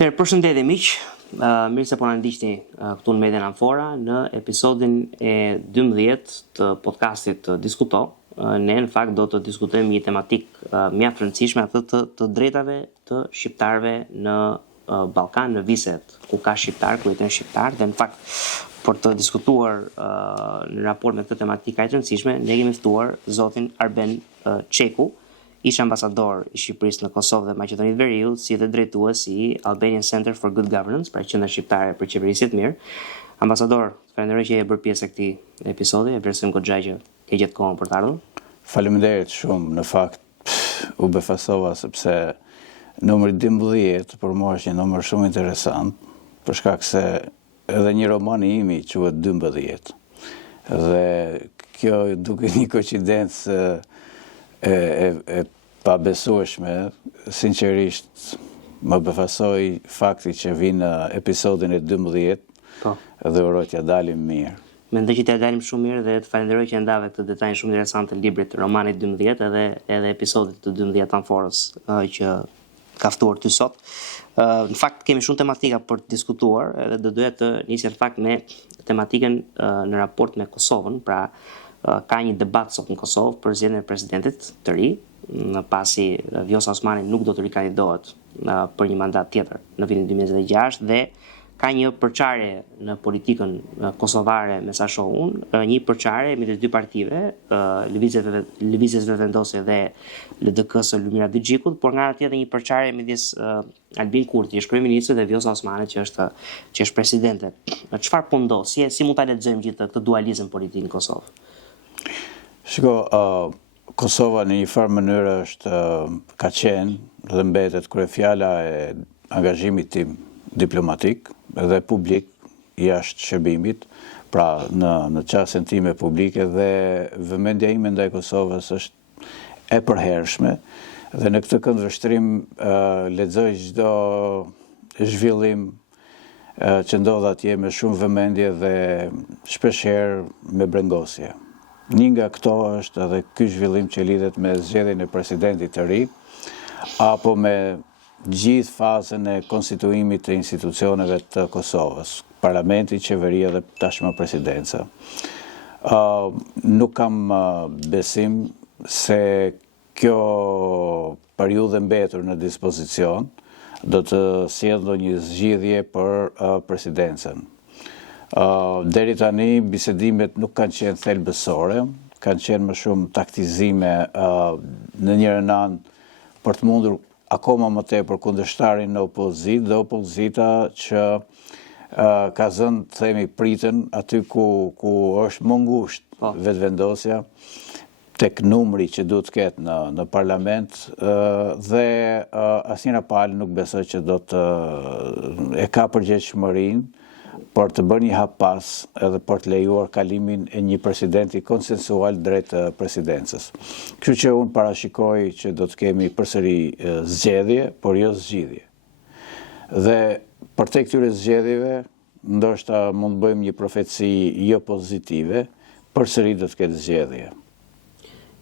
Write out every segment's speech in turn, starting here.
Përshëndetje miq, mirë se po na ndiqni këtu në Median Amfora në episodin e 12 të podcastit Diskuto. Ne në fakt do të diskutojmë një tematikë mjaft rëndësishme, atë të drejtave të shqiptarëve në Ballkan, në viset ku ka shqiptar, ku jetojnë shqiptar, dhe në fakt për të diskutuar në raport me këtë tematikë kaq të rëndësishme, ne kemi ftuar zotin Arben Çeku, ish ambasador i Shqipërisë në Kosovë dhe Maqedoninë e Veriut, si dhe drejtues i Albanian Center for Good Governance, pra qendra shqiptare për qeverisje të mirë. Ambasador, falenderoj që je bërë pjesë e këtij episodi, e vlerësojmë goxha që ke gjetë kohën për të ardhur. Faleminderit shumë, në fakt u befasova sepse numri 12 për mua është një numër shumë interesant, për shkak se edhe një roman i imi quhet 12. Dhe kjo duket një koincidencë e pabesueshme, sinqerisht më befasoi fakti që vi në episodin e 12 dhe uroj t'ja dalim mirë. Mendoj që t'ja dalim shumë mirë dhe të falenderoj që ndave këtë detajin shumë interesant të librit romanit 12 edhe episodit të 12 Amforës që ka ftuar ty sot. Në fakt kemi shumë tematika për të diskutuar edhe do doja të nisja në fakt me tematikën në raport me Kosovën, pra ka një debat sot në Kosovë për zgjedhjen e presidentit të ri, pasi Vjosa Osmani nuk do të rikandidohet për një mandat tjetër në vitin 2026 dhe ka një përçarje në politikën kosovare, me sa shoh unë, një përçarje midis dy partive, Lëvizjes Vetëvendosje dhe LDK-s Lumira Dixhikut, por nga ana tjetër një përçarje midis Albin Kurti, që është kryeministri, dhe Vjosa Osmani, që është presidente. Çfarë po ndodh? Si mund ta lexojmë gjithë këtë dualizëm politik në Kosovë? Shiko, Kosova në një farë mënyrë ka qenë dhe mbetet kryefjala e angazhimit tim diplomatik dhe publik jashtë shërbimit, pra në qasjen time publike, dhe vëmendja ime ndaj Kosovës është e përhershme dhe në këtë këndvështrim lexoj çdo zhvillim që ndodh atje me shumë vëmendje dhe shpeshherë me brengosje. Një nga këto është edhe ky zhvillim që lidhet me zgjedhjen e presidentit të ri, apo me gjithë fazën e konstituimit të institucioneve të Kosovës, parlamenti, qeveria dhe tashmë presidenca. Nuk kam besim se kjo periudhë mbetur në dispozicion do të sjellë ndonjë zgjidhje për presidencën. Deri tani bisedimet nuk kanë qenë thelbësore, kanë qenë më shumë taktizime në njërin anë për të mundur akoma më tepër kundërshtarin në opozitë dhe opozita që ka zënë, themi, pritën aty ku është më ngushtë vetëvendosja tek numri që duhet të ketë në parlament, dhe asnjëra palë nuk besoj që do të e ka përgjegjësinë për të bërë një hap pas edhe për të lejuar kalimin e një presidenti konsensual drejt presidencës. Kështu që unë parashikoj që do të kemi përsëri zgjedhje, por jo zgjidhje. Dhe për te këtyre zgjedhjeve, ndoshta mund të bëjmë një profeci jo pozitive, përsëri do të ketë zgjedhje.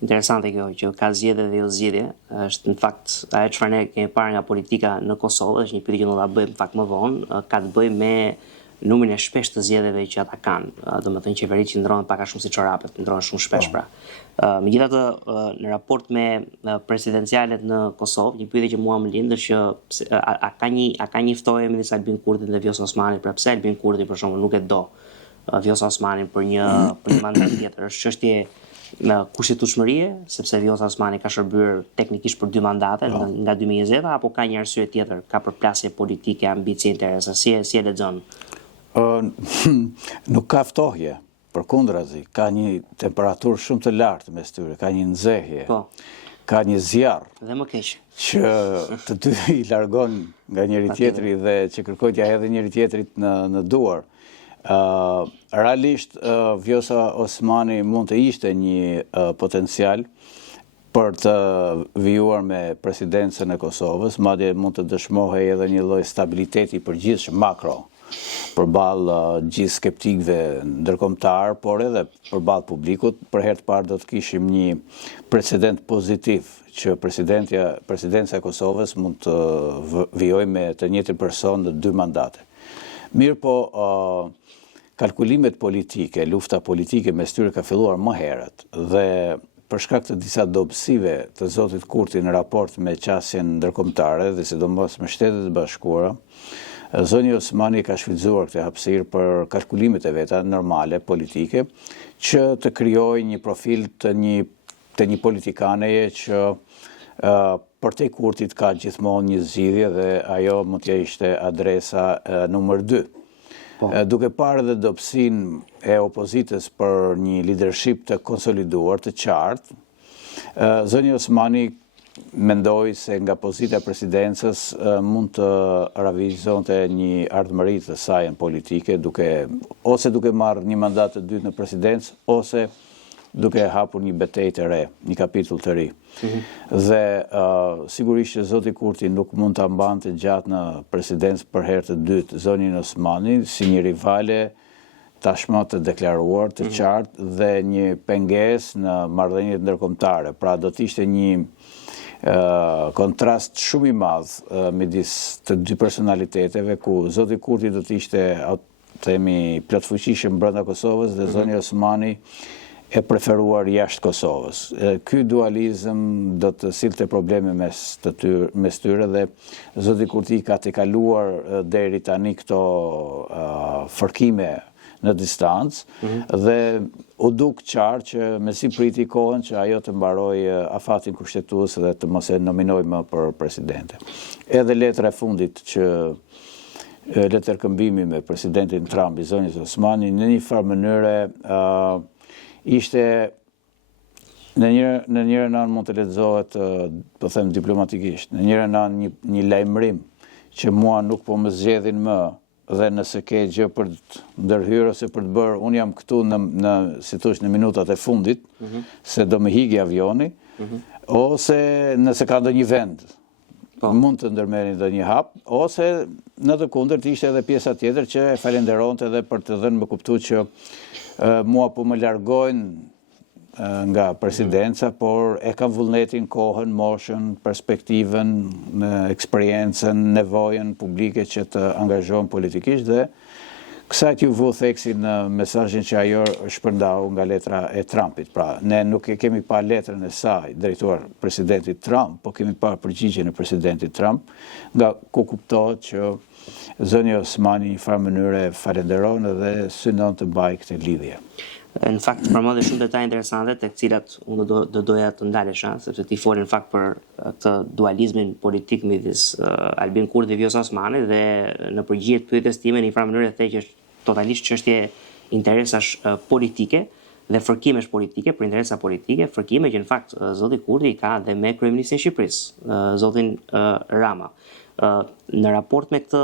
Interesante kjo, që ka zgjedhje dhe jo zgjidhje, është në fakt ajo çfarë ne kemi parë nga politika në Kosovë, është një pyetje që do ta bëjmë në fakt më vonë, ka të bëjë me numrin e shpesh të zgjedhjeve që ata kanë. Domethënë qeveritë që ndrohen pak a shumë si çorapet, ndrohen shumë shpesh pra. Megjithatë, në raport me presidencialet në Kosovë, një pyetje që mua më lind është që a ka një ftoje midis Albin Kurtit dhe Vjosa Osmanit, pra pse Albin Kurti për shembull nuk e do Vjosa Osmanin për një mandat tjetër? Është çështje në kushtetueshmërie, sepse Vjosa Osmani ka shërbyer teknikisht për 2 mandate nga 2020, apo ka një arsye tjetër, ka përplasje politike, ambicie, interesa? Si e lexon? Nuk ka ftohje, përkundrazi, ka një temperaturë shumë të lartë mes tyre, ka një nxehje, ka një zjarr. Dhe më keq. Që të dy i largon nga njëri tjetri dhe që kërkojnë t'ja hedhë njëri tjetrit në duar. Realisht, Vjosa Osmani mund të ishte një potencial për të vijuar me presidencën e Kosovës, madje mund të dëshmohej edhe një lloj stabiliteti përgjithshëm makro përballë gjithë skeptikëve ndërkombëtar, por edhe përballë publikut. Për herë të parë do të kishim një precedent pozitiv që presidenca e Kosovës mund të vijojë me të njëjtin person në 2 mandate. Mirë po, kalkulimet politike, lufta politike mes tyre ka filluar më herët dhe për shkak të disa dobësive të zotit Kurti në raport me qasjen ndërkombëtare dhe sidomos me Shtetet e Bashkuara, zoni Osmani ka shfrytzuar këtë hapësirë për kalkulimet e veta normale politike që të krijojë një profil të një politikaneje që përtej Kurtit ka gjithmonë një zgjidhje dhe ajo mund t'ja ishte adresa numër 2. Duke parë dhe dobësinë e opozitës për një leadership të konsoliduar, të qartë, zoni Osmani mendoi se nga pozita e presidencës mund të ravizonte një ardhmëri të saj politike, ose duke marrë një mandat të dytë në presidencë, ose duke hapur një betejë të re, një kapitull të ri. Dhe sigurisht që zoti Kurti nuk mund ta mbante gjatë në presidencë për herë të dytë zonin Osmani si një rivale tashmë të deklaruar, të qartë dhe një pengesë në marrëdhëniet ndërkombëtare. Pra do të ishte një kontrast shumë i madh midis të 2 personaliteteve ku zoti Kurti do të ishte, themi, plotfuqishëm brenda Kosovës dhe zoni Osmani e preferuar jashtë Kosovës. Ky dualizëm do të sillte probleme mes tyre dhe zoti Kurti ka të kaluar deri tani këto fërkime në distancë dhe u duk qartë që mesi priti kohën që ajo të mbarojë afatin kushtetues dhe të mos e nominojë më për presidente. Edhe letra e fundit që letërkëmbimi me presidentin Trump i zonjës Osmani në një farë mënyre ishte në njërin anë mund të lexohet, po them diplomatikisht, në njërin anë një lajmërim që mua nuk po më zgjedhin më dhe nëse ke gjë për të ndërhyrë ose për të bërë, unë jam këtu si thosh në minutat e fundit, se do më higi avioni, ose nëse ka ndonjë vend, mund të ndërmerrin ndonjë hap, ose në të kundërt ishte edhe pjesa tjetër që e falenderonte edhe për të dhënë më kuptuar që mua po më largojnë nga presidenca, por e kam vullnetin, kohën, moshën, perspektivën, eksperiencën, nevojën publike që të angazhohen politikisht dhe kësaj t'ju vu theksi në mesazhin që ajo shpërndau nga letra e Trumpit. Pra, ne nuk e kemi pa letrën e saj drejtuar presidentit Trump, po kemi pa përgjigjen e presidentit Trump, nga ku kuptohet që zoni Osmani një farë mënyre falenderon dhe synon të mbajë këtë lidhje. Në fakt, përmendë shumë detaje interesante tek cilat unë do doja të ndalesha, sepse ti foli në fakt për këtë dualizmin politik midis Albin Kurti dhe Vjosa Osmani dhe në përgjigje të pyetjes time në një farë mënyrë the që është totalisht çështje interesash politike dhe fërkimesh politike për interesa politike, fërkime që në fakt zoti Kurti ka dhe me kryeministin e Shqipërisë, zotin Rama. Në raport me këtë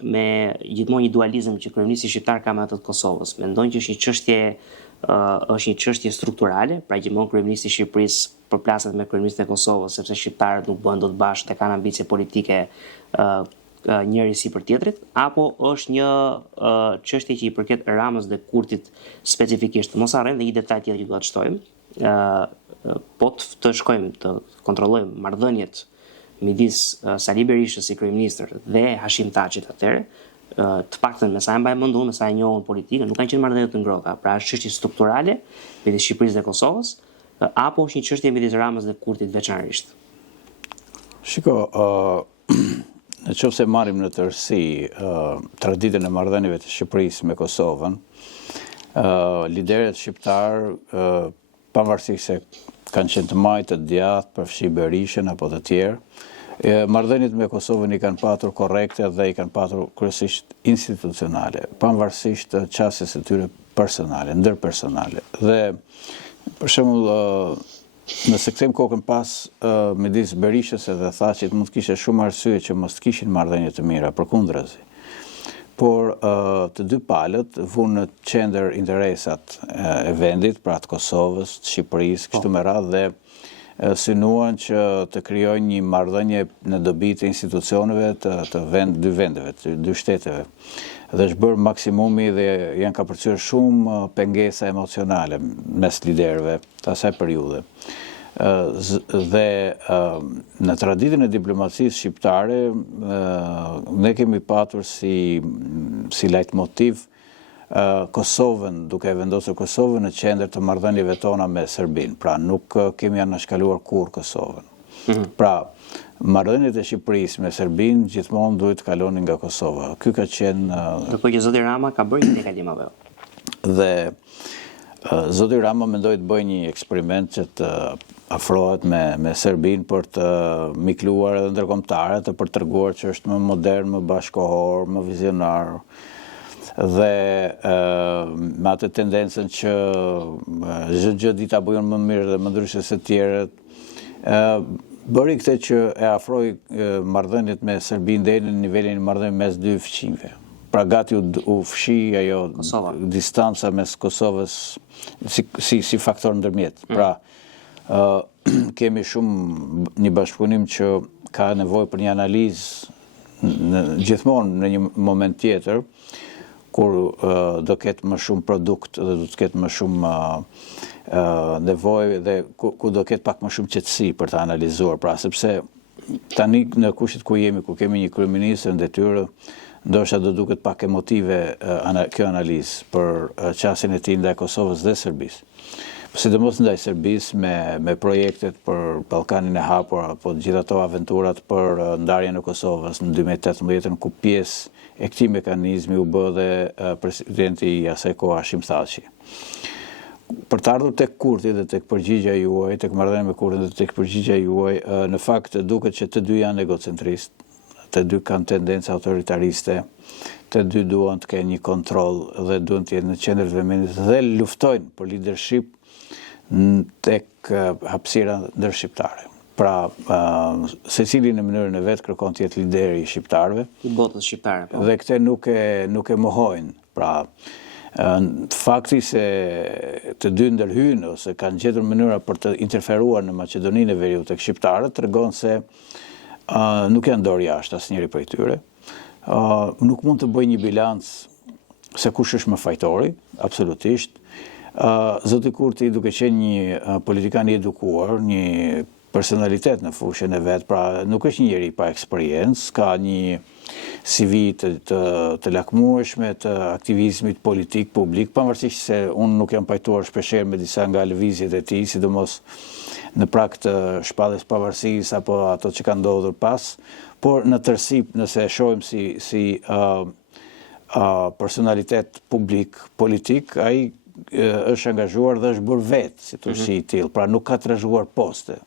me gjithmonë një dualizëm që kryeministi shqiptar ka me atë të Kosovës. Mendojnë që është një çështje strukturale, pra gjithmonë kryeministi i Shqipërisë përplaset me kryeministin e Kosovës sepse shqiptarët nuk bëhen dot bashkë dhe kanë ambicie politike njëri si për tjetrit, apo është një çështje që i përket Ramës dhe Kurtit specifikisht. Mos harrojmë dhe një detaj tjetër që do ta shtojmë. Po të shkojmë të kontrollojmë marrëdhëniet midis Sali Berishës si kryeministër dhe Hashim Thaçit atëre, të paktën me sa e mbaj mendun, me sa e njohun politikën, nuk kanë qenë marrëdhënie të ngrohta. Pra është çështje strukturale midis Shqipërisë dhe Kosovës, apo është një çështje midis Ramës dhe Kurtit veçanërisht? Shiko, në qoftë se marrim në tërësi traditën e marrëdhënieve të Shqipërisë me Kosovën, liderët shqiptar, pavarësisht se kanë qenë të majtë, të djathtë, përfshi Berishën apo të tjerë, marrëdhëniet me Kosovën i kanë patur korrekte dhe i kanë patur kryesisht institucionale, pavarësisht çësjes së tyre personale, ndërpersonale. Dhe për shembull, nëse kthejmë kokën pas midis Berishës dhe Thaçit, mund të kishte shumë arsye që mos të kishin marrëdhënie të mira, përkundrazi. Por të dy palët vunë në qendër interesat e vendit, pra të Kosovës, të Shqipërisë, kështu me radhë dhe synuan që të krijojnë një marrëdhënie në dobi të institucioneve të dy vendeve, të dy shteteve. Dhe është bërë maksimumi dhe janë ka përcyer shumë pengesa emocionale mes liderëve të asaj periudhe. Dhe në traditën e diplomacisë shqiptare ne kemi patur si leitmotiv Kosovën, duke vendosur Kosovën në qendër të marrëdhënieve tona me Serbinë. Pra nuk kemi anashkaluar kurrë Kosovën. Pra marrëdhëniet e Shqipërisë me Serbinë gjithmonë duhet të kalonin nga Kosova. Ky ka qenë ndërkohë që zoti Rama ka bërë një kalim apo. Dhe zoti Rama mendoi të bëjë një eksperiment që të afrohet me Serbinë për të mikluar edhe ndërkombëtarët, për të treguar që është më modern, më bashkohor, më vizionar. Dhe me atë tendencën që gjë dita bujën më mirë dhe më ndryshe se tjerët, bëri këtë që e afroi marrëdhëniet me Serbinë deri në nivelin e marrëdhënieve mes dy fqinjve. Pra gati u fshi ajo distanca mes Kosovës si faktor ndërmjet. Pra kemi shumë një bashkëpunim që ka nevojë për një analizë gjithmonë në një moment tjetër, kur do ketë më shumë produkt dhe do të ketë më shumë nevojë dhe ku do ketë pak më shumë qetësi për të analizuar. Pra sepse tani në kushtet ku jemi, ku kemi një kryeministër në detyrë, ndoshta do duket pak emotive kjo analizë për qasjen e tij ndaj Kosovës dhe Serbisë. Sidomos ndaj Serbisë me projektet për Ballkanin e hapur apo gjithë ato aventurat për ndarjen e Kosovës në 2018 ku pjesë e këtij mekanizmi u bë dhe presidenti i asaj kohe Hashim Thaçi. Për të ardhur tek Kurti dhe tek përgjigja juaj, tek marrëdhënia me Kurtin dhe tek përgjigja juaj, në fakt duket që të dy janë egocentristë, të dy kanë tendencë autoritariste, të dy duan të kenë një kontroll dhe duan të jenë në qendër të vëmendjes dhe luftojnë për leadership tek hapësira ndërshqiptare. Pra, secili në mënyrën e vet kërkon të jetë lideri i shqiptarëve, i botës shqiptare. Dhe këte nuk e mohojnë. Pra, fakti se të dy ndërhyjnë ose kanë gjetur mënyra për të interferuar në Maqedoninë e Veriut tek shqiptarët tregon se nuk janë dorë jashtë asnjëri prej tyre. Nuk mund të bëj një bilanc se kush është më fajtori, absolutisht. Zoti Kurti duke qenë një politikan i edukuar, një personalitet në fushën e vet, pra nuk është një njeri pa eksperiencë, ka një CV të lakmueshme të aktivizmit politik publik, pavarësisht se unë nuk jam pajtuar shpeshherë me disa nga lëvizjet e tij, sidomos në prag të shpalljes pavarësisë apo ato që kanë ndodhur pas, por në tërësi nëse e shohim si personalitet publik politik, ai është angazhuar dhe është bërë vetë si turshi i tillë, pra nuk ka trashëguar poste.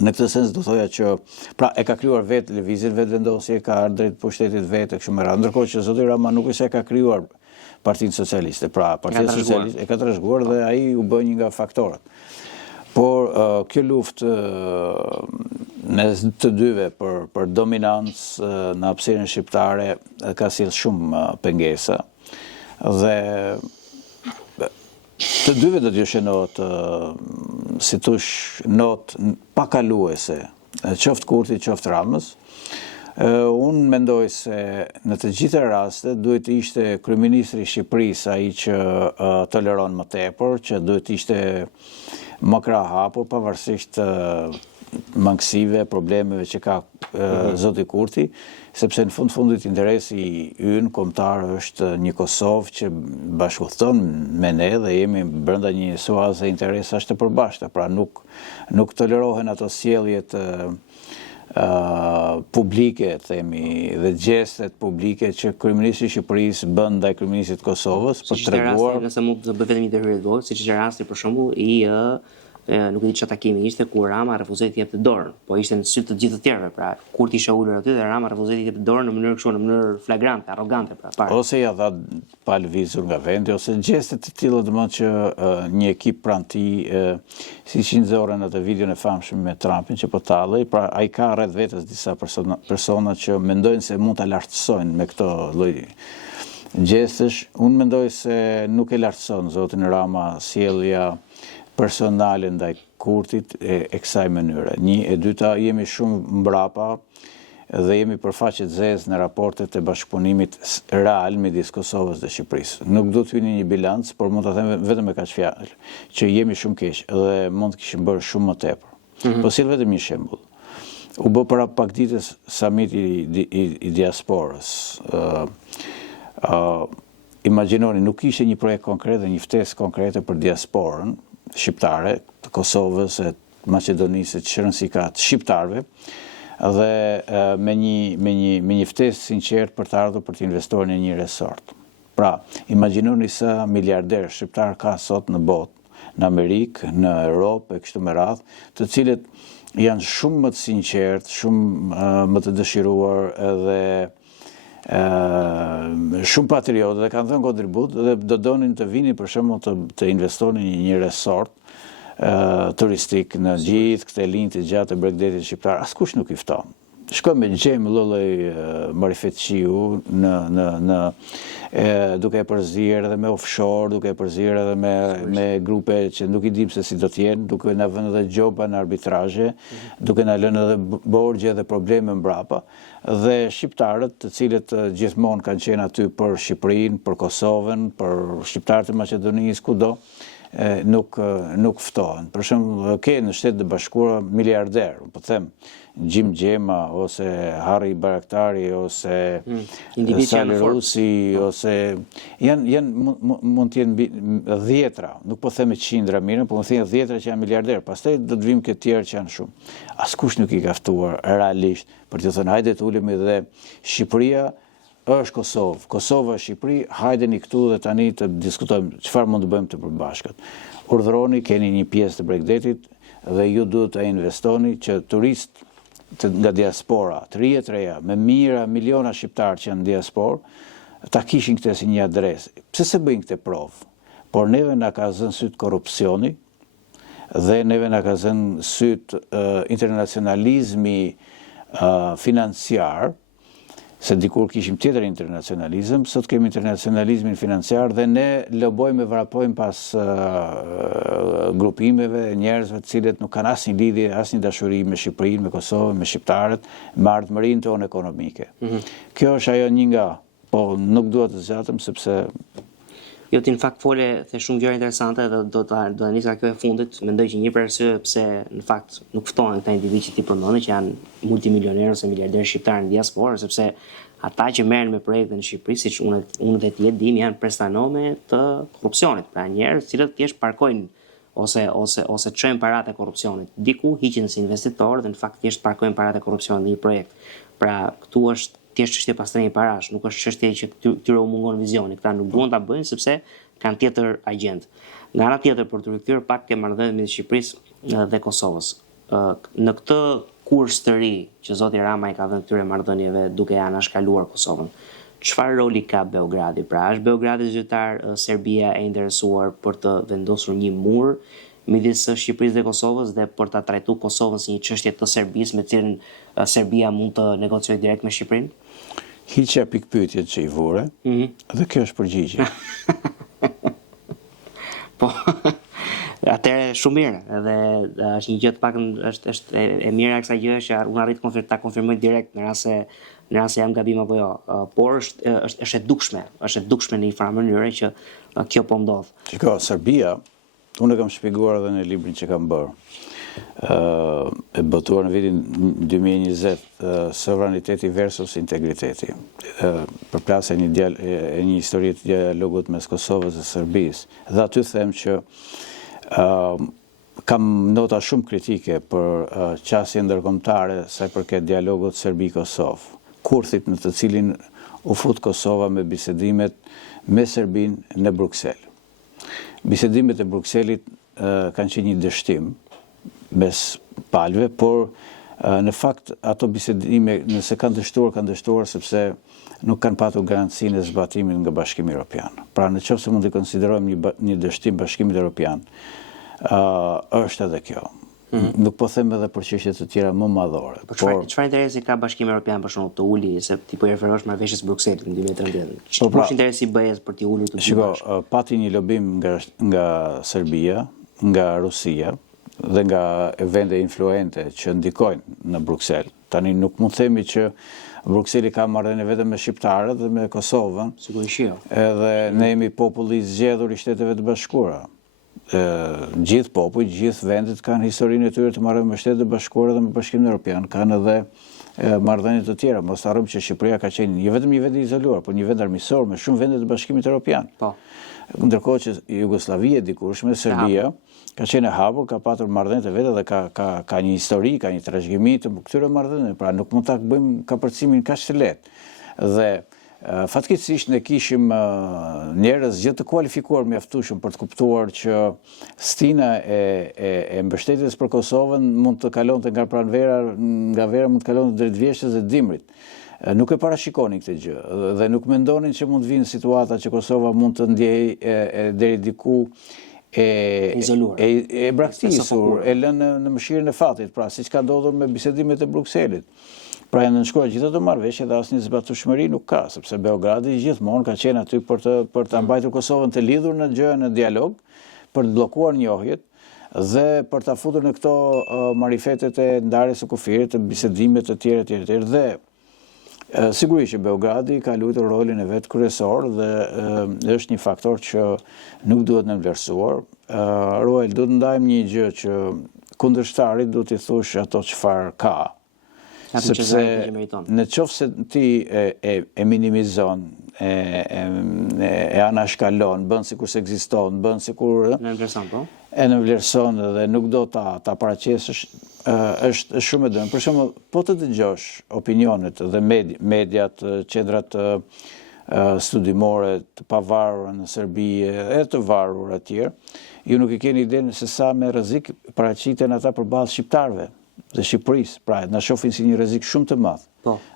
Në këtë sens do thoja që pra e ka krijuar vetë lëvizjen vetëvendosje, ka ardhur drejt pushtetit vetë kështu me radhë, ndërkohë që zoti Rama nuk është se ka krijuar Partinë Socialiste. Pra Partia Socialiste e ka trashëguar dhe ai u bë një nga faktorët. Por kjo luftë mes të dyve për dominancë në hapësirën shqiptare ka sjellë shumë pengesa dhe të dyve do t'ju shënohet si tush not pakaluese, qoftë Kurti, qoftë Ramës. Unë mendoj se në të gjitha rastet duhet të ishte kryeministri i Shqipërisë ai që toleron më tepër, që duhet të ishte më krah hapur pavarësisht mangësive, problemeve që ka zoti Kurti, sepse në fundit interesi ynë kombëtar është një Kosovë që bashkëpunon me ne dhe jemi brenda një suaze interesash të përbashkëta, pra nuk tolerohen ato sjelljet publike, themi, dhe gjestet publike që kryeministri i Shqipërisë bën ndaj kryeministrit të Kosovës për treguar. Nëse mund të bëj vetëm një ndërhyrje të vogël, siç ishte rasti për shembull i nuk e di çfarë takimi ishte ku Rama refuzoi të jepte dorën, po ishte në sy të gjithë të tjerëve, pra Kurti ishte ulur aty dhe Rama refuzoi të jepte dorën në mënyrë kështu, në mënyrë flagrante, arrogante pra para. Ose ja dha pa lëvizur nga vendi, ose gjeste të tilla domethënë që një ekip pranë tij, siç i nxorën atë videon e famshëm me Trumpin që po tallej, pra ai ka rreth vetes disa persona që mendojnë se mund ta lartësojnë me këto lloj gjestesh. Unë mendoj se nuk e lartëson zotin Rama sjellja personale ndaj Kurtit e kësaj mënyre. E dyta, jemi shumë mbrapa dhe jemi përfaqe zezë në raportet e bashkëpunimit real midis Kosovës dhe Shqipërisë. Nuk do të hyni një bilanc, por mund të them vetëm me kaq fjalë, që jemi shumë keq dhe mund të kishim bërë shumë më tepër. Po sill vetëm një shembull. U bë para pak ditës samiti i diasporës. Imagjinoni, nuk ishte një projekt konkret dhe një ftesë konkrete për diasporën shqiptare të Kosovës, e Maqedonisë, të Shqipërisë, të shqiptarëve, dhe me një ftesë sinqert për të ardhur për të investuar në një resort. Pra, imagjinoni sa miliarder shqiptar ka sot në botë, në Amerikë, në Europë, e kështu me radhë, të cilët janë shumë më të sinqert, shumë më të dëshiruar dhe shumë patriotë dhe kanë dhënë kontribut dhe do donin të vinin për shembull të investonin në një resort turistik në gjithë këtë linjë të gjatë të Bregdetit shqiptar. Askush nuk i fton. Shkoj me gjemë lloj marifetqiu duke e përzierë edhe me offshore, duke e përzierë edhe me grupe që nuk i dim se si do të jenë, duke na vënë edhe gjoba në arbitrazhe, duke na lënë edhe borxhe dhe probleme mbrapa. Dhe shqiptarët, të cilët gjithmonë kanë qenë aty për Shqipërinë, për Kosovën, për shqiptarët e Maqedonisë, kudo, nuk ftohen. Për shembull, ke në Shtetet e Bashkuara miliarder, po them, Gjim Gjema, ose Harri Baraktari, ose Sali Rusi, ose mund të jenë dhjetra, nuk po them qindra mirë, po më thënë dhjetra që janë miliarder, pastaj do të vim këtë tjerë që janë shumë. Askush nuk i ka ftuar realisht për të thënë hajde të ulemi dhe Shqipëria është Kosovë, Kosova është Shqipëri, hajdeni këtu dhe tani të diskutojmë çfarë mund të bëjmë të përbashkët. Urdhëroni, keni një pjesë të Bregdetit dhe ju duhet të investoni që turistë nga diaspora, të reja, me miliona shqiptarë që janë në diasporë, ta kishin këtë si një adresë. Pse se bëjnë këtë provë? Por neve na ka zënë syt korrupsioni dhe neve na ka zënë syt internacionalizmi financiar, se dikur kishim tjetër internacionalizëm, sot kemi internacionalizmin financiar dhe ne lobojmë e vrapojmë pas grupimeve, njerëzve të cilët nuk kanë asnjë lidhje, asnjë dashuri me Shqipërinë, me Kosovën, me shqiptarët, me ardhmërinë tonë ekonomike. Kjo është ajo një nga, po nuk dua të zgjatëm sepse Jo, ti në fakt fole the shumë gjëra interesante dhe do të nisja kjo e fundit. Mendoj që një për arsye pse në fakt nuk ftohen këta individë që ti përmendë që janë multimilionerë ose miliarderë shqiptarë në diasporë, sepse ata që merren me projekte në Shqipëri, siç unë dhe ti e dim, janë prestanome të korrupsionit. Pra njerëz të cilët thjesht parkojnë ose çojnë paratë e korrupsionit. Diku hiqen si investitor dhe në fakt thjesht parkojnë paratë e korrupsionit në një projekt. Pra këtu është thjesht çështje pastrimi parash, nuk është çështje që tyre u mungon vizioni. Këta nuk duan ta bëjnë sepse kanë tjetër agjend. Nga ana tjetër, për të rikthyer pak ke marrëdhëniet midis Shqipërisë dhe Kosovës. Në këtë kurs të ri që zoti Rama i ka dhënë këtyre marrëdhënieve duke ja anashkaluar Kosovën, çfarë roli ka Beogradi? Pra, është Beogradi zyrtar, Serbia e interesuar për të vendosur një mur midis Shqipërisë dhe Kosovës dhe për ta trajtuar Kosovën si një çështje të Serbisë me cilën Serbia mund të negociojë direkt me Shqipërinë? Hiqja pikpyetjet që i vure, dhe kjo është përgjigje. Po, atëherë shumë mirë, edhe është një gjë të pakën është e mira kësaj gjë që unë arrit ta konfirmoj direkt në rast se jam gabim apo jo, por është e dukshme në një farë mënyrë që kjo po ndodh. Shiko, Serbia, unë e kam shpjeguar edhe në librin që kam bërë, e botuar në vitin 2020, sovraniteti versus integriteti. Përplasja e një histori të dialogut mes Kosovës dhe Serbisë. Dhe aty them që kam nota shumë kritike për qasje ndërkombëtare sa i përket dialogut Serbi-Kosovë. Kurthit në të cilin u fut Kosova me bisedimet me Serbinë në Bruksel. Bisedimet e Brukselit kanë qenë një dështim mes palëve, por në fakt ato bisedime nëse kanë dështuar sepse nuk kanë patur garancinë e zbatimit nga Bashkimi Evropian. Pra në qoftë se mund të konsiderojmë një dështim Bashkimit Evropian, është edhe kjo. Nuk po them edhe për çështje të tjera më madhore. Çfarë interesi ka Bashkimi Evropian për shembull të uli, se ti po i referosh marrëveshjes Brukselit në 2013? Ç'është interesi i BE-s për t'i ulur të dy bashkë? Shiko, pati një lobim nga Serbia nga Rusia dhe nga vende influente që ndikojnë në Bruxelles. Tani nuk mund themi që Bruxelli ka marrëdhënie vetëm me shqiptarët dhe me Kosovën. Sigurisht jo. Edhe ne jemi populli i zgjedhur i Shteteve të Bashkuara. Gjithë popujt, gjithë vendet kanë historinë e tyre të marrë me Shtetet e Bashkuara dhe me Bashkimin Evropian, kanë edhe marrëdhënie të tjera. Mos harrojmë që Shqipëria ka qenë jo vetëm një vend i izoluar, por një vend armiqësor me shumë vende të Bashkimit Evropian. Po. Ndërkohë që Jugosllavia dikurshme, Serbia, ka qenë e hapur, ka patur marrëdhënie të veta dhe ka një histori, ka një trashëgimi të këtyre marrëdhënieve. Pra nuk mund ta bëjmë kapërcimin kaq të lehtë. Dhe fatkeqësisht ne kishim njerëz gjë të kualifikuar mjaftueshëm për të kuptuar që stina e mbështetjes për Kosovën mund të kalonte nga pranvera, nga vera mund të kalonte drejt vjeshtës dhe dimrit. Nuk e parashikonin këtë gjë dhe nuk mendonin që mund të vinë situata që Kosova mund të ndjejë deri diku e braktisur, e lënë në mëshirën e fatit, pra siç ka ndodhur me bisedimet e Brukselit. Pra janë nënshkruar gjithë ato marrëveshje dhe asnjë zbatueshmëri nuk ka, sepse Beogradi gjithmonë ka qenë aty për të mbajtur Kosovën të lidhur në gjë, në dialog, për të bllokuar njohjet dhe për ta futur në këto marifetet e ndarjes së kufirit, të bisedimet të tjera dhe sigurisht që Beogradi ka luajtur rolin e vet kryesor dhe është një faktor që nuk duhet në vlerësuar. Roel, duhet ndajmë një gjë që kundërshtarit duhet i thush ato çfarë ka. Sepse në qoftë se ti e minimizon, e anashkalon, bën sikur se ekziston, bën sikur e nënvlerëson dhe nuk do ta paraqesësh, është shumë e dëmshme. Për shembull, po të dëgjosh opinionet dhe mediat, qendrat studimore të pavarura në Serbi e të varura të tjerë, ju nuk e keni idenë se sa me rrezik paraqiten ata përballë shqiptarëve dhe Shqipërisë, pra na shohin si një rrezik shumë të madh.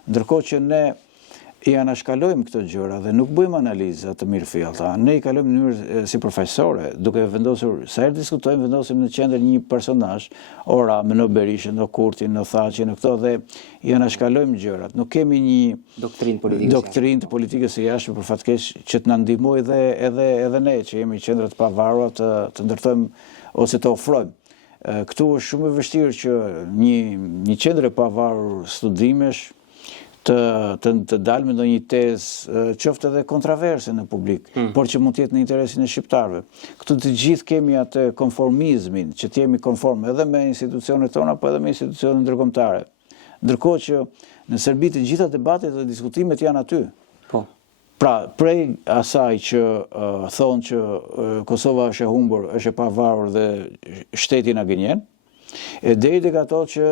Ndërkohë që ne i anashkalojmë këto gjëra dhe nuk bëjmë analiza të mirëfillta, ne i kalojmë në mënyrë si përfaqësore, duke vendosur, sa herë diskutojmë, vendosim në qendër një personazh, ora me në Berishën, në Kurtin, në Thaçin, në këto dhe i anashkalojmë gjërat. Nuk kemi një doktrinë të politikës së jashtme për fatkeq që të na ndihmojë edhe ne që jemi qendra të pavarura të ndërtojmë ose të ofrojmë. Këtu është shumë e vështirë që një qendër e pavarur studimesh të dalë me ndonjë tezë, qoftë edhe kontraverse në publik, por që mund të jetë në interesin e shqiptarëve. Këtu të gjithë kemi atë konformizmin, që të jemi konform edhe me institucionet tona, po edhe me institucionet ndërkombëtare. Ndërkohë që në Serbi të gjitha debatet dhe diskutimet janë aty. Pra, prej asaj që thonë që Kosova është e humbur, është e pavarur dhe shteti na gënjen, deri tek ato që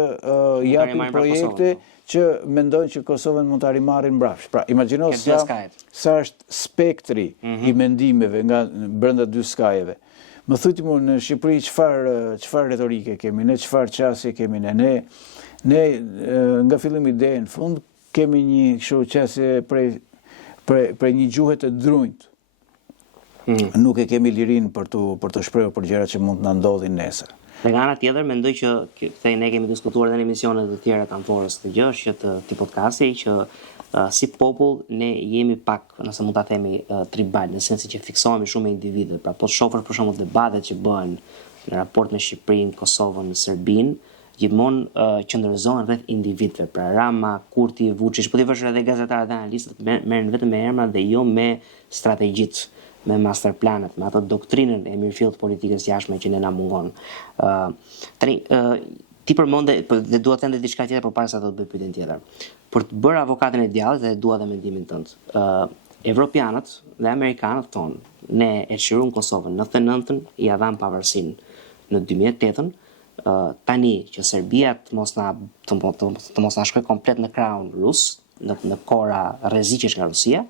japin projekte që mendojnë që Kosovën mund të rimarrin mbrapsht. Pra, imagjino sa është spektri i mendimeve nga brenda dy skajeve. Më thuti mu në Shqipëri çfarë retorike kemi, ne çfarë qasje kemi ne nga fillimi deri në fund kemi një kështu qasje prej një gjuhe të drunjt. Nuk e kemi lirinë për të shprehur për gjërat që mund të na ndodhin nesër. Dhe nga ana tjetër, mendoj që ne kemi diskutuar edhe në emisionet të tjera të Anforës të gjë, që të podcasti, që si popull ne jemi pak, nëse mund ta themi, tribal, në sensi që fiksohemi shumë me individët. Pra, po të shohësh për shembull debatet që bëhen në raport me Shqipërinë, Kosovën, në Serbinë, gjithmonë qëndërzohen rreth individëve. Pra, Rama, Kurti, Vučić, po ti vesh edhe gazetarët dhe analistët merren vetëm me emra dhe jo me strategjitë, me masterplanet, me ato doktrinën e mirëfillt politikës jashtme që ne na mungon. Ti përmende, dhe dua të them diçka tjetër përpara se të bëj pyetjen tjetër. Për të bërë avokatën e djallit dhe dua dhe mendimin tënd. Evropianët dhe amerikanët thonë, ne e çiruam Kosovën në 99-ën, ja dham pavarësinë në 2008-ën, tani që Serbia të mos na shkojë komplet në krahun rus, në kora rreziqesh nga Rusia,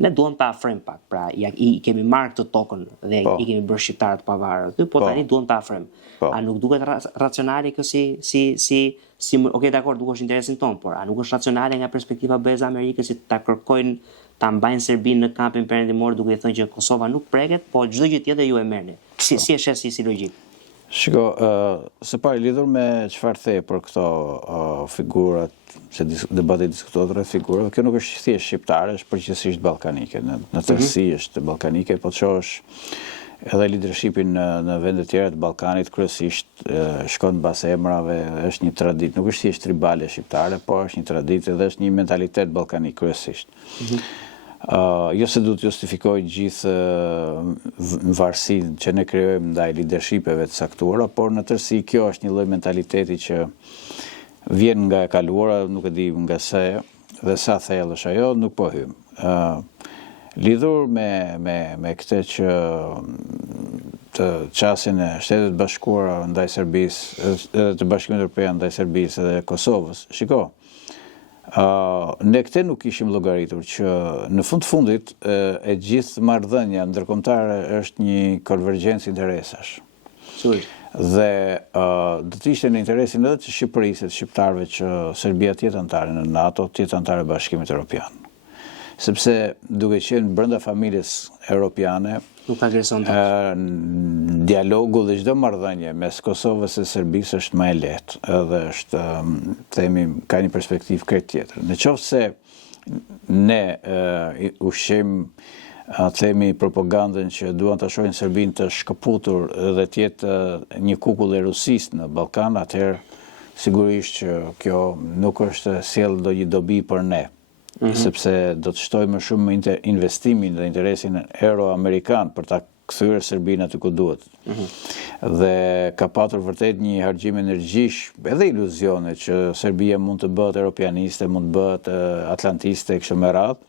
ne duam ta afrojmë pak. Pra, i kemi marrë këtë tokën dhe i kemi bërë shqiptarët pavarur aty, po tani duam ta afrojmë. A nuk duket racionale kjo si okay, dakor, duket është interesin ton, por a nuk është racionale nga perspektiva BE-s Amerikës si ta kërkojnë ta mbajnë Serbinë në kampin perëndimor duke i thënë që Kosova nuk preket, po çdo gjë tjetër ju e merrni. Si e shes si logjik? Shiko, së pari lidhur me çfarë the për këto figurat, se debati diskutohet rreth figurave, kjo nuk është thjesht shqiptare, është përgjithsisht ballkanike, në tërësi është ballkanike, po çosh edhe leadershipin në vendet tjera të Ballkanit kryesisht shkon mbas emrave, është një traditë, nuk është thjesht tribale shqiptare, por është një traditë dhe është një mentalitet ballkanik kryesisht. Jo se du të justifikoj gjithë varësinë që ne krijojmë ndaj leadershipeve të saktuara, por në tërësi kjo është një lloj mentaliteti që vjen nga e kaluara, nuk e di nga se dhe sa thellë është ajo, nuk po hym. Lidhur me këtë që të çastin e Shtetet Bashkuara ndaj Serbisë, edhe të Bashkimit Evropian ndaj Serbisë dhe Kosovës. Shiko, ne këtë nuk ishim llogaritur që në fundit e gjithë marrëdhënia ndërkombëtare është një konvergjencë interesash. Dhe do të ishte në interesin edhe të Shqipërisë, të shqiptarëve që Serbia të jetë anëtare në NATO, të jetë anëtare e Bashkimit Evropian. Sepse duke qenë brenda familjes europiane, nuk agreson dialogu dhe çdo marrëdhënie mes Kosovës e Serbisë është më e lehtë, edhe është, themi, ka një perspektivë krejt tjetër. Në qoftë se ne ushqim, themi, propagandën që duan ta shohin Serbinë të shkëputur dhe të jetë një kukull e Rusisë në Ballkan, atëherë sigurisht që kjo nuk është sjell ndonjë dobi për ne. Sepse do të shtoj më shumë investimin dhe interesin euro-amerikan për ta kthyer Serbinë aty ku duhet. Dhe ka patur vërtet një harxhim energjish edhe iluzione që Serbia mund të bëhet europianiste, mund të bëhet atlantiste e kështu me radhë.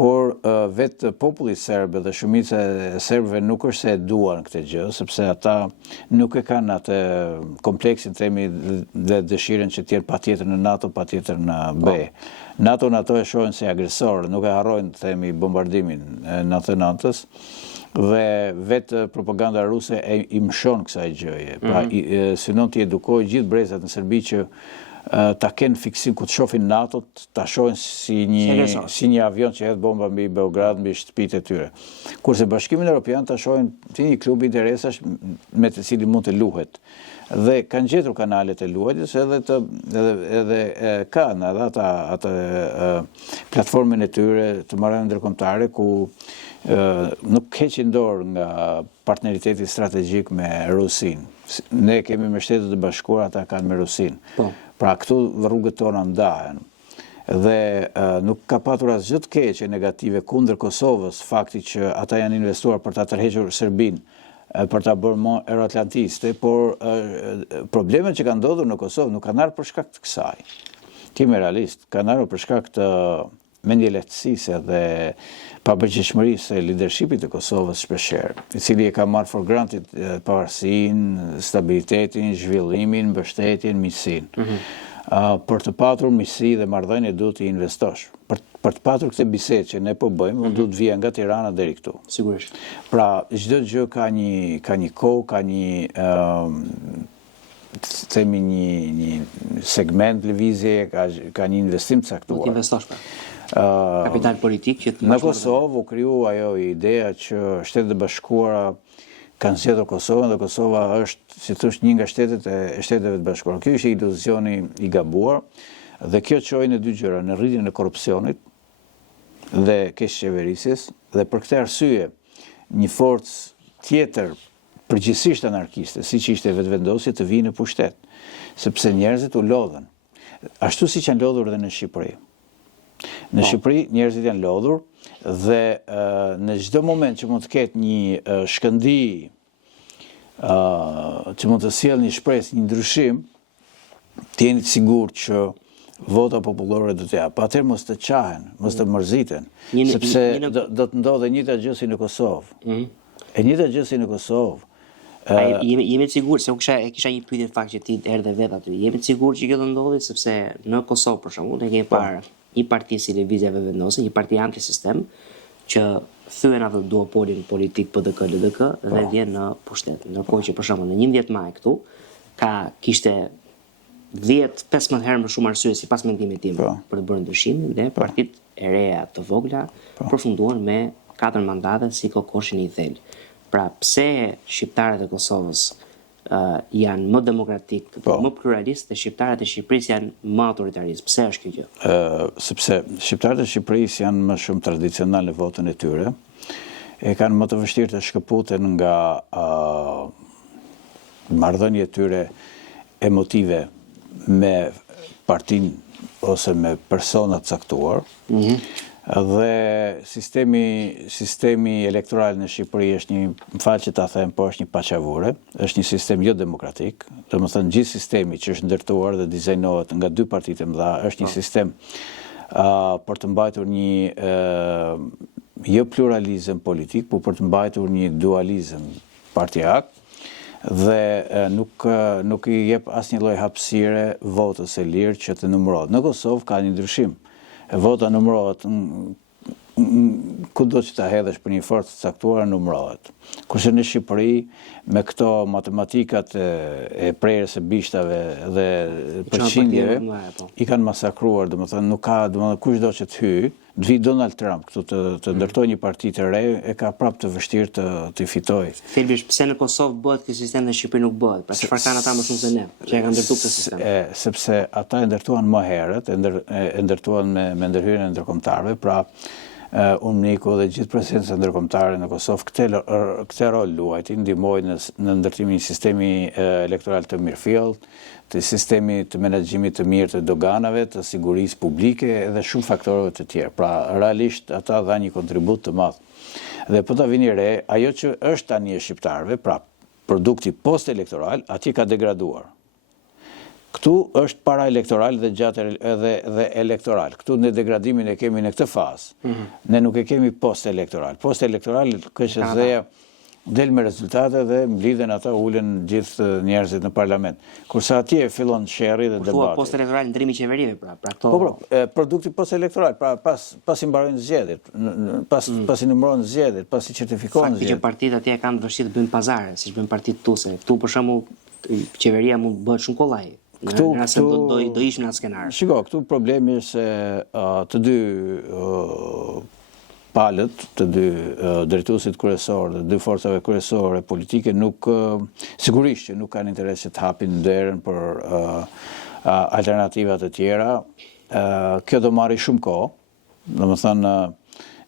Por vetë populli serb dhe shumica e serbëve nuk është se e duan këtë gjë, sepse ata nuk e kanë atë kompleksin, themi, dhe dëshirën që të jenë patjetër në NATO, patjetër në BE. NATO në ato e shohin si agresor, nuk e harrojnë, themi, bombardimin e 99-s, dhe vetë propaganda ruse i mshon kësaj gjëje. Pra, synon të edukojë gjithë brezat në Serbi që ta kenë fiksim ku të shohin NATO-t, ta shohin si një avion që hedh bomba mbi Beograd, mbi shtëpitë e tyre. Kurse Bashkimin Evropian ta shohin si një klub interesash me të cilin mund të luhet. Dhe kanë gjetur kanalet e luajtjes edhe kanë edhe atë platformën e tyre të marrëdhënieve ndërkombëtare ku nuk heqin dorë nga partneriteti strategjik me Rusinë. Ne kemi me Shtetet e Bashkuara, ata kanë me Rusinë. Pra këtu rrugët tona ndahen. Dhe nuk ka patur asgjë të keqe negative kundër Kosovës, fakti që ata janë investuar për ta tërhequr Serbinë, për ta bërë më euroatlantiste, por problemet që kanë ndodhur në Kosovë nuk kanë ardhur për shkak të kësaj. Kemi realist, kanë ardhur për shkak të mendjelehtësisë dhe pabërgjeshmërisë e leadershipit të Kosovës shpeshherë, i cili e ka marrë for granted pavarësinë, stabilitetin, zhvillimin, mbështetjen, miqësinë. Për të patur miqësi dhe marrëdhënie duhet të investosh. Për të patur këtë bisedë që ne po bëjmë, duhet të vija nga Tirana deri këtu. Sigurisht. Pra, çdo gjë ka një kohë, ka një themi një segment lëvizje, ka një investim të caktuar. Nuk investosh pra. Kapital politik që në Kosovë u kriju ajo ideja që Shtetet e Bashkuara kanë zgjedhur Kosovën dhe Kosova është, si thosh, një nga shtetet e Shteteve të Bashkuara. Ky është iluzioni i gabuar dhe kjo çojë në dy gjëra, në rritjen e korrupsionit dhe keqëqeverisjes, dhe për këtë arsye një forcë tjetër përgjithsisht anarkiste, siç ishte vetvendosja, të vijë në pushtet, sepse njerëzit u lodhen. Ashtu siç janë lodhur edhe në Shqipëri. Në Shqipëri njerëzit janë lodhur dhe në çdo moment që mund të ketë një shkëndi që mund të sjellë një shpresë, një ndryshim, të jeni të sigurt që vota popullore do të japë. Atëherë mos të qahen, mos të mërziten, sepse do të ndodhe njëjta gjë si në Kosovë. E njëjta gjë si në Kosovë. Jemi të sigurt, se e kisha një pyetje në fakt që ti erdhe vetë aty. Jemi të sigurt që kjo do ndodhi sepse në Kosovë për shembull ne kemi parë një parti si Lëvizja Vendosë, një parti antisistem që thyen atë duopolin politik PDK-LDK dhe vjen në pushtet. Ndërkohë që për shembull në 11 maj këtu kishte 10-15 herë më shumë arsye sipas mendimit tim për të bërë ndryshimin dhe partitë e reja të vogla përfunduan me 4 mandate si kokoshin i thel. Pra pse shqiptarët e Kosovës janë më demokratik, më pluralist, dhe shqiptarët e Shqipërisë janë më autoritaristë? Pse është kjo gjë? Sepse shqiptarët e Shqipërisë janë më shumë tradicional në votën e tyre. e kanë më të vështirë të shkëputen nga marrëdhëniet tyre emotive me partin ose me personat caktuar. Dhe sistemi elektoral në Shqipëri është një, më fal që ta them, po është një paqavure, është një sistem jo demokratik. Domethënë gjithë sistemi që është ndërtuar dhe dizajnohet nga dy partitë e mëdha është një sistem për të mbajtur një jo pluralizëm politik, por për të mbajtur një dualizëm partijak dhe nuk i jep asnjë lloj hapësire votës së lirë që të numërohet. Në Kosovë ka një ndryshim. Vota numërohet kudo që ta hedhësh për një forcë të caktuar numërohet. Kurse në Shqipëri me këto matematikat e prerjes së bishtave dhe përqindjeve i kanë masakruar, domethënë nuk ka, domethënë kushdo që të hyjë, të vi Donald Trump këtu të ndërtojë një parti të re, e ka prapë të vështirë të fitojë. Thelbish, pse në Kosovë bëhet ky sistem në Shqipëri nuk bëhet? Pra çfarë kanë ata më shumë se ne, që e kanë ndërtuar këtë sistem? Sepse ata e ndërtuan më herët, e ndërtuan me ndërhyrjen e ndërkombëtarëve, pra unë Niku dhe gjithë presenca ndërkombëtare në Kosovë këtë rol luajtin, ndihmojnë në ndërtimin e një sistemi elektoral të mirëfillt, të sistemi të menaxhimit të mirë të doganave, të sigurisë publike dhe shumë faktorëve të tjerë. Pra realisht ata dhanë një kontribut të madh. Dhe po ta vini re, ajo që është tani e shqiptarëve, pra produkti post-elektoral, atje ka degraduar. Këtu është para elektoral dhe gjatë dhe elektoral. Këtu në degradimin e kemi në këtë fazë. Ne nuk e kemi post-elektoral. Post-elektoral KSZ-ja del me rezultate dhe mblidhen ata ulen gjithë njerëzit në parlament. Kurse atje fillon sherrri dhe debati. Thua post-elektoral ndrimi qeverive, pra këto. Po, produkti post-elektoral, pra pasi mbarojnë zgjedhjet, pasi numërohen zgjedhjet, pasi certifikohen zgjedhjet. Fakti që partitë atje kanë vështirë të bëjnë pazare, siç bëjnë partitë tuse. Këtu për shembull qeveria mund bëhet shumë kollaj. Do ishim në atë skenar. Shiko, këtu problemi është se të dy palët, të dy drejtuesit kryesorë, të dy forcave kryesore politike sigurisht që nuk kanë interes që të hapin derën për alternativa të tjera. Kjo do marri shumë kohë. Domethënë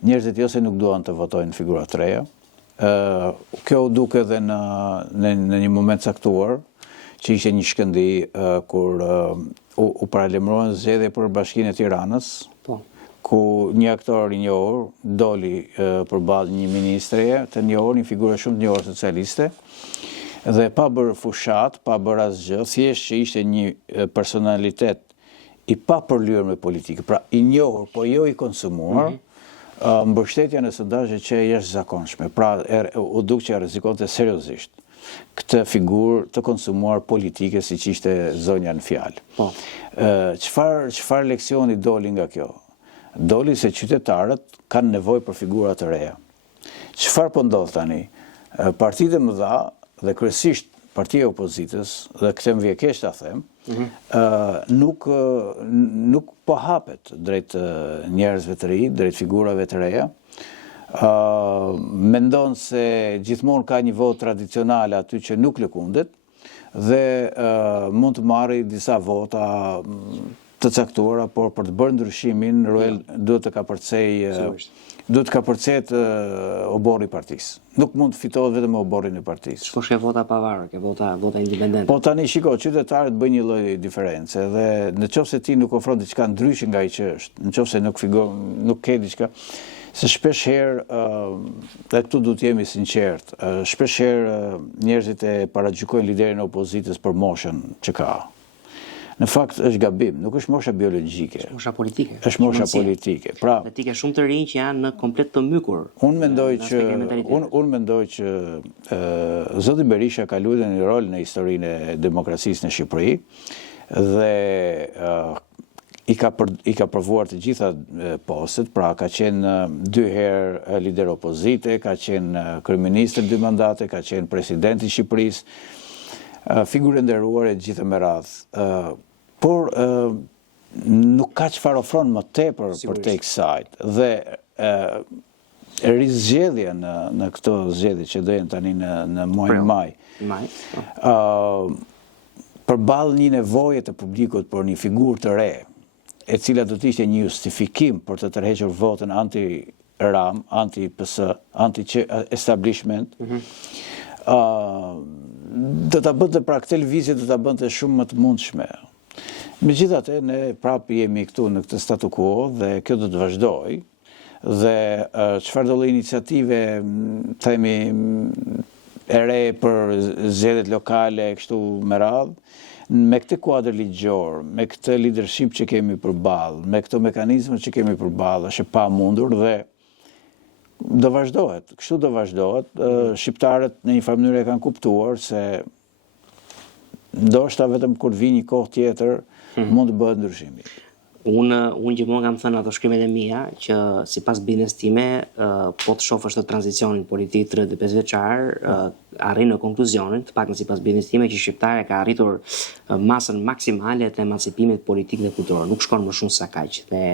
njerëzit jo se nuk duan të votojnë figura të reja. Kjo u duk edhe në një moment caktuar, që ishte një shkëndi kur u paralajmëruan zgjedhje për Bashkinë e Tiranës, ku një aktor i njohur doli përballë një ministreje të njohur, një figurë shumë të njohur socialiste, dhe pa bërë fushat, pa bërë asgjë, thjesht që ishte një personalitet i pa përlyer me politikë, pra i njohur, po jo i konsumuar, mbështetja në sondazhe që është jashtëzakonshme, pra u duk që rrezikonte seriozisht këtë figurë të konsumuar politike si që ishte zonja në fjalë. Çfarë leksioni doli nga kjo? Doli se qytetarët kanë nevojë për figura të reja. Çfarë po ndodh tani? Partitë e mëdha dhe kryesisht partia e opozitës, dhe këtë më vjen keq ta them, nuk po hapet drejt njerëzve të rinj, drejt figurave të reja. Mendon se gjithmonë ka një votë tradicionale aty që nuk lëkundet dhe mund të marrë disa vota të caktuara, por për të bërë ndryshimin duhet të kapërcejë oborri i partisë. Nuk mund të fitohet vetëm me oborrin e partisë. Shko shke vota pavarur, ke vota independente. Po tani shiko, qytetarët bëjnë një lloj diferencë dhe nëse ti nuk ofron diçka ndryshe nga ai që është, nëse nuk ke diçka. Se shpesh herë, dhe këtu du të jemi sinqert, shpesh herë njerëzit e paragjykojnë liderin e opozitës për moshën që ka. Në fakt është gabim, nuk është mosha biologjike. Është mosha politike. Është mosha politike. Pra, dhe ti ke shumë të rinj që janë në komplet të mykur. Unë mendoj që zoti Berisha ka luajtur një rol në historinë e demokracisë në Shqipëri dhe i ka provuar të gjitha postet, pra ka qenë 2 herë lider opozite, ka qenë kryeminist 2 mandate, ka qenë presidenti i Shqipërisë, figurë nderuar e gjitha me radhë. Por nuk ka çfarë ofron më tepër për tek sajt dhe rizgjedhja në këto zgjedhje që do jenë tani në muajin maj. Përballë një nevoje të publikut për një figurë të re, e cila do të ishte një justifikim për të tërhequr votën RAM, anti-PS, anti-establishment, do ta bënte pra këtë lëvizje do ta bënte shumë më të mundshme. Megjithatë, ne prapë jemi këtu në këtë statu quo dhe kjo do të vazhdojë dhe çfarë do lloj iniciative themi e re për zgjedhjet lokale kështu me radhë, me këtë kuadër ligjor, me këtë leadership që kemi përballë, me këto mekanizme që kemi përballë, është e pamundur dhe do vazhdohet. Kështu do vazhdohet. Shqiptarët në një farë mënyrë e kanë kuptuar se ndoshta vetëm kur vi një kohë tjetër mund të bëhet ndryshimi. Unë gjithmonë kam thënë ato shkrimet e mia që sipas bindjes time, po të shohësh të tranzicionin politik 35 vjeçar, arrin në konkluzionin, të paktën sipas bindjes time, që shqiptarja ka arritur masën maksimale të emancipimit politik dhe kulturor. Nuk shkon më shumë se kaq. Dhe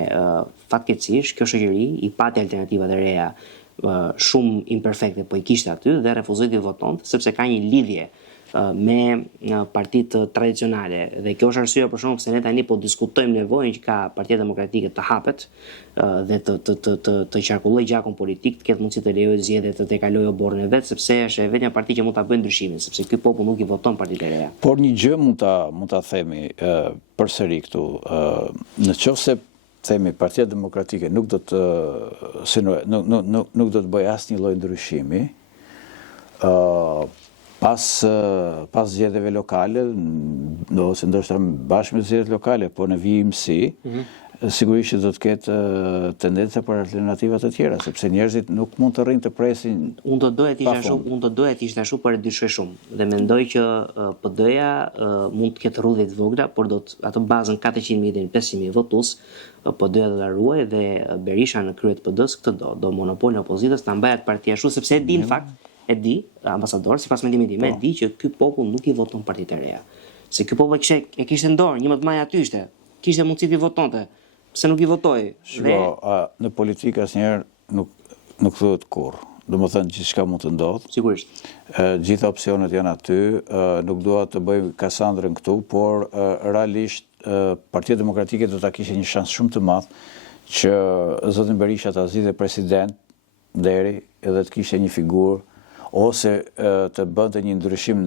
fatkeqësisht kjo shoqëri i pati alternativat e reja shumë imperfekte, po i kishte aty dhe refuzoi të votonte sepse ka një lidhje me partitë tradicionale dhe kjo është arsyeja për shkak pse ne tani po diskutojmë nevojën që ka Partia Demokratike të hapet dhe të qarkullojë gjakun politik, të ketë mundësi të lejojë zgjedhjet, të kalojë oborrin e vet, sepse është vetëm një parti që mund ta bëjë ndryshimin, sepse ky popull nuk i voton partitë e reja. Por një gjë mund ta themi përsëri këtu, nëse themi Partia Demokratike nuk do të bëjë asnjë lloj ndryshimi, pas zgjedhjeve lokale, ose ndoshta bashkë me zgjedhjet lokale, po në vijimsi, sigurisht që do të ketë tendenca për alternativa të tjera, sepse njerëzit nuk mund të rrinë të presin. Unë do doja të ishte ashtu, por e dyshoj shumë. Dhe mendoj që PD-ja mund të ketë rrudhje të vogla, por do të atë bazën 400.000 deri në 500.000 votues, PD-ja do ta ruajë dhe Berisha në krye të PD-s këtë do monopolin e opozitës ta mbajë atë parti ashtu, sepse e di në fakt, ambasador, sipas mendimit tim, e di që ky popull nuk i voton partitë e reja. Se ky popull e kishte në dorë, 11 maj aty ishte. Kishte mundësi të votonte. Pse nuk i votoi? Në politikë asnjëherë nuk thuhet kurrë. Domethënë gjithçka mund të ndodhë. Sigurisht. Gjitha opsionet janë aty, nuk dua të bëj Kasandrën këtu, por realisht Partia Demokratike do ta kishte një shans shumë të madh që zotin Berisha ta zgjidhte president deri edhe të kishte një figurë ose të bënte një ndryshim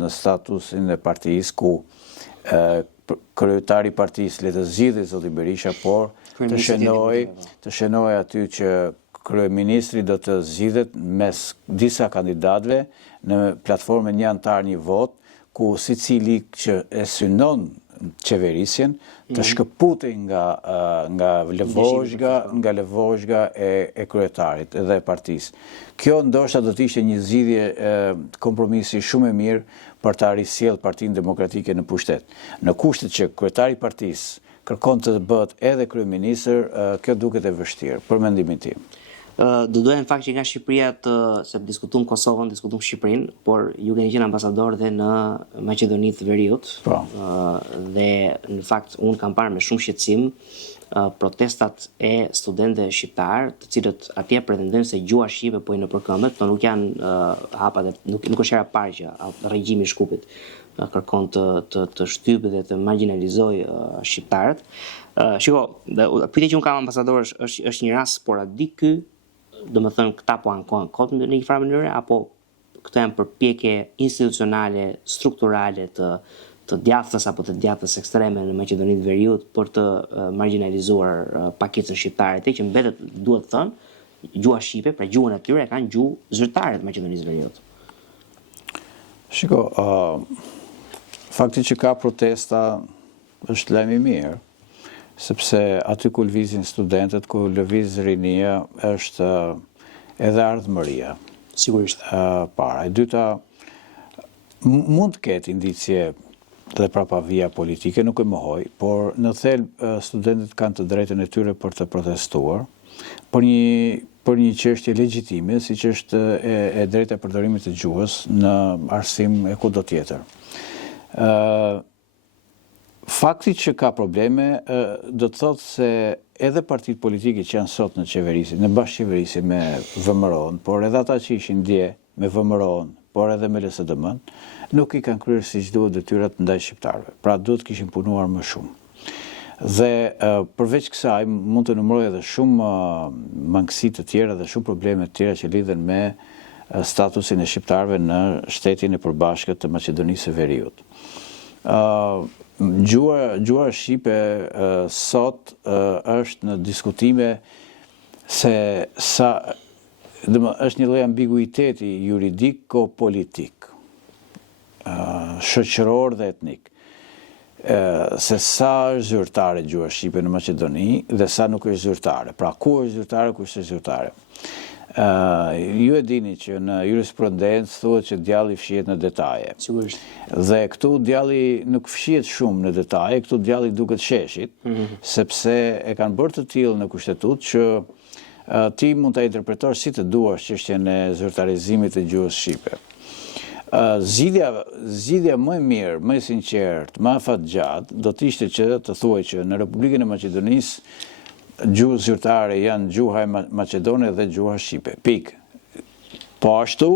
në statusin e partisë ku kryetari i partisë le të zgjidhej zoti Berisha, por të shenoj aty që kryeministri do të zgjidhet mes disa kandidatëve në platformën një antar një vot, ku secili që e synon qeverisjen të shkëputej nga lëvozhga e kryetarit dhe partisë. Kjo ndoshta do të ishte një zgjidhje kompromisi shumë e mirë për të arrisjellë Partinë Demokratike në pushtet. Në kushtet që kryetari i partisë kërkon të bëhet edhe kryeministër, kjo duket e vështirë, për mendimin tim. Do doja në fakt që nga Shqipëria se diskutuam Kosovën, diskutuam Shqipërinë, por ju keni qenë ambasador dhe në Maqedoninë të Veriut. Dhe në fakt unë kam parë me shumë shqetësim protestat e studentëve shqiptar, të cilët atje pretendojnë se gjuha shqipe po i nëpërkëmbet, por nuk janë hapat, nuk është hera e parë që regjimi i Shkupit kërkon të shtypë dhe të marginalizojë shqiptarët. Shiko, pyetja që unë kam ambasador është një rast sporadik ky, domethënë këta po ankohen kot në një farë mënyrë, apo këto janë përpjekje institucionale, strukturale të djathtas apo të djathtas ekstreme në Maqedoninë të Veriut për të marginalizuar pakicën shqiptare, te që mbetet, duhet thënë, gjuha shqipe, pra gjuhën e tyre kanë gjuhë zyrtare të Maqedonisë së Veriut. Shiko, fakti që ka protesta është lajm i mirë, sepse aty ku lëvizin studentët, ku lëviz rinia, është edhe ardhmëria. Sigurisht. Para. E dyta, mund të ketë indicje dhe prapavija politike, nuk e mohoj, por në thelb studentët kanë të drejtën e tyre për të protestuar, për një çështje legjitime, siç është e drejta e përdorimit të gjuhës në arsim e kudo tjetër. Fakti që ka probleme do të thotë se edhe partitë politike që janë sot në qeverisi, në bashkëqeverisi me VMRO-n, por edhe ata që ishin dje me VMRO-n, por edhe me LSDM-n, nuk i kanë kryer siç duhet detyrat ndaj shqiptarëve. Pra duhet kishin punuar më shumë. Dhe përveç kësaj mund të numëroj edhe shumë mangësi të tjera dhe shumë probleme të tjera që lidhen me statusin e shqiptarëve në shtetin e përbashkët të Maqedonisë së Veriut. Gjuha shqipe sot është në diskutime se është një lloj ambiguiteti juridiko-politik, shoqëror dhe etnik, se sa është zyrtare gjuha shqipe në Maqedoni dhe sa nuk është zyrtare. Pra, ku është zyrtare, ku është zyrtare. Ju e dini që në jurisprudencë thuhet që djalli fshihet në detaje. Sigurisht. Dhe këtu djalli nuk fshihet shumë në detaje, këtu djalli duket sheshit, sepse e kanë bërë të tillë në kushtetut që ti mund ta interpretosh si të duash çështjen e zyrtarizimit të gjuhës shqipe. Zgjidhja më e mirë, më e sinqertë, më afatgjatë do të ishte që të thuaj që në Republikën e Maqedonisë gjuhë zyrtare janë gjuha e Maqedone dhe gjuha shqipe. Pikë. Po ashtu,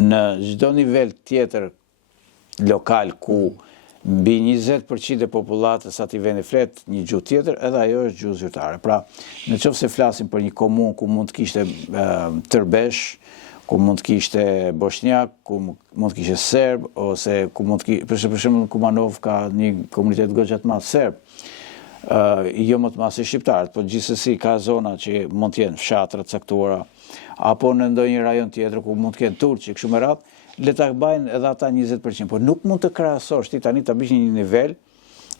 në çdo nivel tjetër lokal ku mbi 20% e popullatës atij vendi flet një gjuhë tjetër, edhe ajo është gjuhë zyrtare. Pra, nëse flasim për një komunë ku mund të kishte tërbesh, ku mund të kishte bosnjak, ku mund të kishte serb, ose ku mund të kishte, për shembull në Kumanov ka një komunitet goxha të madh serb, jo më të madh se shqiptarët, por gjithsesi ka zona që mund të jenë fshatra të caktuara, apo në ndonjë rajon tjetër ku mund të kenë turqi, kështu me radhë, le ta bëjnë edhe ata 20%, por nuk mund të krahasosh ti tani ta bësh një nivel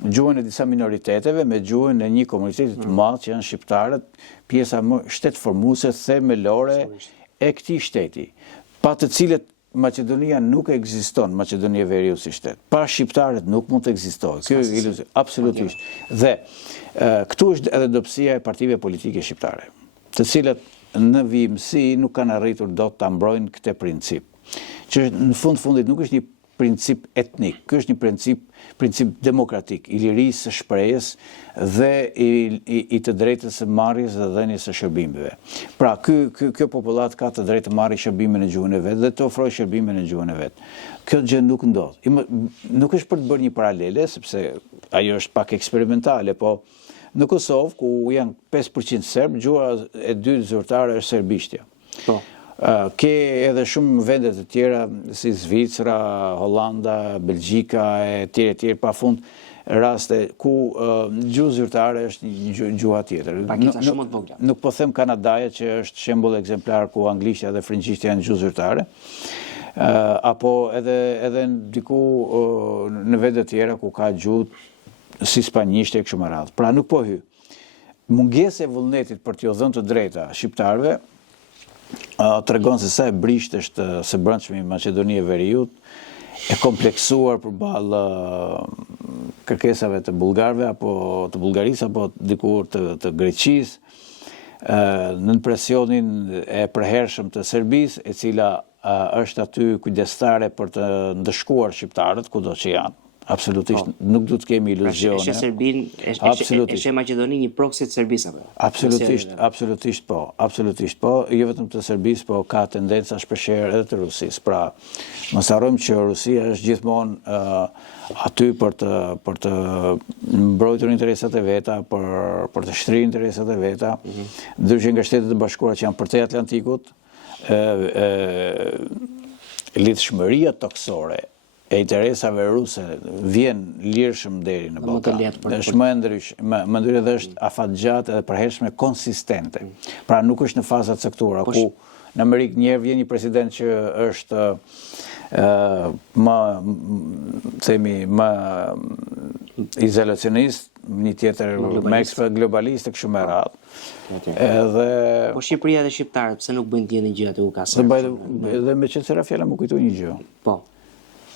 gjuhën e disa minoriteteve me gjuhën e një komuniteti të madh që janë shqiptarët, pjesa më shtetformuese themelore e këtij shteti, pa të cilët Maqedonia nuk ekziston, Maqedonia e Veriut si shtet. Pa shqiptarët nuk mund të ekzistojë. Kjo është iluzion, absolutisht. Dhe këtu është edhe dobësia e partive politike shqiptare, të cilat në vijimësi nuk kanë arritur dot ta mbrojnë këtë princip. Që në fundit nuk është një princip etnik, ky është një princip demokratik, i lirisë së shprehjes dhe i të drejtës së marrjes dhe dhënies së shërbimeve. Pra, kjo popullat ka të drejtë të marrë shërbimin e gjuhën e vet dhe të ofrojë shërbimin e gjuhën e vet. Kjo gjë nuk ndodh. Nuk është për të bërë një paralele, sepse ajo është pak eksperimentale, po në Kosovë, ku janë 5% serb, gjuha e dytë zyrtare është serbishtja. Po. Ke edhe shumë vende të tjera si Zvicra, Hollanda, Belgjika e tjerë pafund raste ku gjuhë zyrtare është një gjuha tjetër. Pakisa shumë të vogla. Nuk po them Kanadaja që është shembull ekzemplar ku anglishtja dhe frëngjishtja janë gjuhë zyrtare. Apo edhe diku në vende të tjera ku ka gjuhë si spanjishte e kështu me radhë. Pra nuk po hy. Mungesa e vullnetit për t'ju dhënë të drejta shqiptarëve tregon se sa e brisht është së brendshmi Maqedonia e Veriut, e kompleksuar përballë kërkesave të bullgarëve apo të Bullgarisë apo dikur të Greqisë, nën presionin e përhershëm të Serbisë, e cila është aty kujdestare për të ndëshkuar shqiptarët kudo që janë. Absolutisht, nuk du të kemi iluzione. Eshe Serbin, eshe Maqedoni një proxy të Serbisë apo? Absolutisht po. Jo vetëm të Serbisë, po ka tendenca shpeshherë edhe të Rusisë. Pra, mos harrojmë që Rusia është gjithmonë aty për të mbrojtur interesat e veta, për të shtrirë interesat e veta, ndryshe nga Shtetet e Bashkuara që janë përtej Atlantikut, lidhshmëria toksore e interesave ruse vjen lirshëm deri në Ballkan. Është më ndryshe dhe është afatgjatë edhe përhershme konsistente. Pra nuk është në faza të caktuara ku në Amerikë njerë vjen një president që është më izolacionist, një tjetër më globalist e kështu me radhë. Po Shqipëria dhe shqiptarët pse nuk bëjnë ndjenjë gjë aty ku ka Dhe me qenë se fjala më kujtoi një gjë. Po.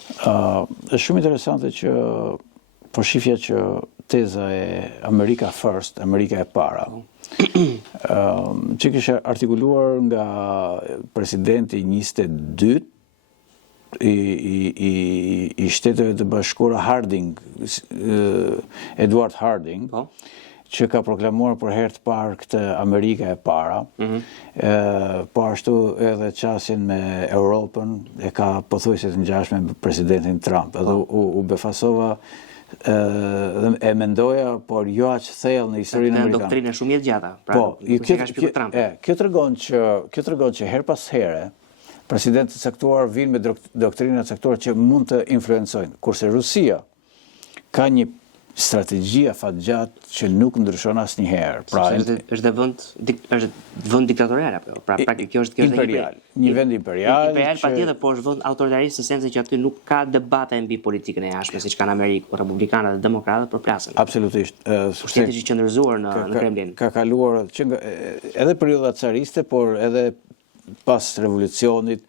Është shumë interesante që po shifja që teza e America First, Amerika e para, që kishte artikuluar nga presidenti 22 i Shteteve të Bashkuara Harding, Edward Harding, që ka proklamuar për herë të parë këtë Amerika e para, po ashtu edhe qasjen me Europën e ka pothuajse të ngjashme me presidentin Trump. Edhe u befasova e mendoja, por jo aq thellë në historinë amerikane. Doktrinë shumë jetë gjata. Pra, kjo tregon që her pas here presidentët caktuar vinë me doktrina caktuar që mund të influencojnë, kurse Rusia ka një strategji afatgjatë që nuk ndryshon asnjëherë. Pra është vend diktatorial apo? Pra praktikisht kjo është imperial, një vend imperial. Imperial patjetër, por është vend autoritarist në sensin që aty nuk ka debate mbi politikën e jashtme siç kanë në Amerikë, ku republikanët dhe demokratët përplasen. Absolutisht. Shteti i qendrëzuar në Kremlin. Ka kaluar që edhe periudha cariste, por edhe pas revolucionit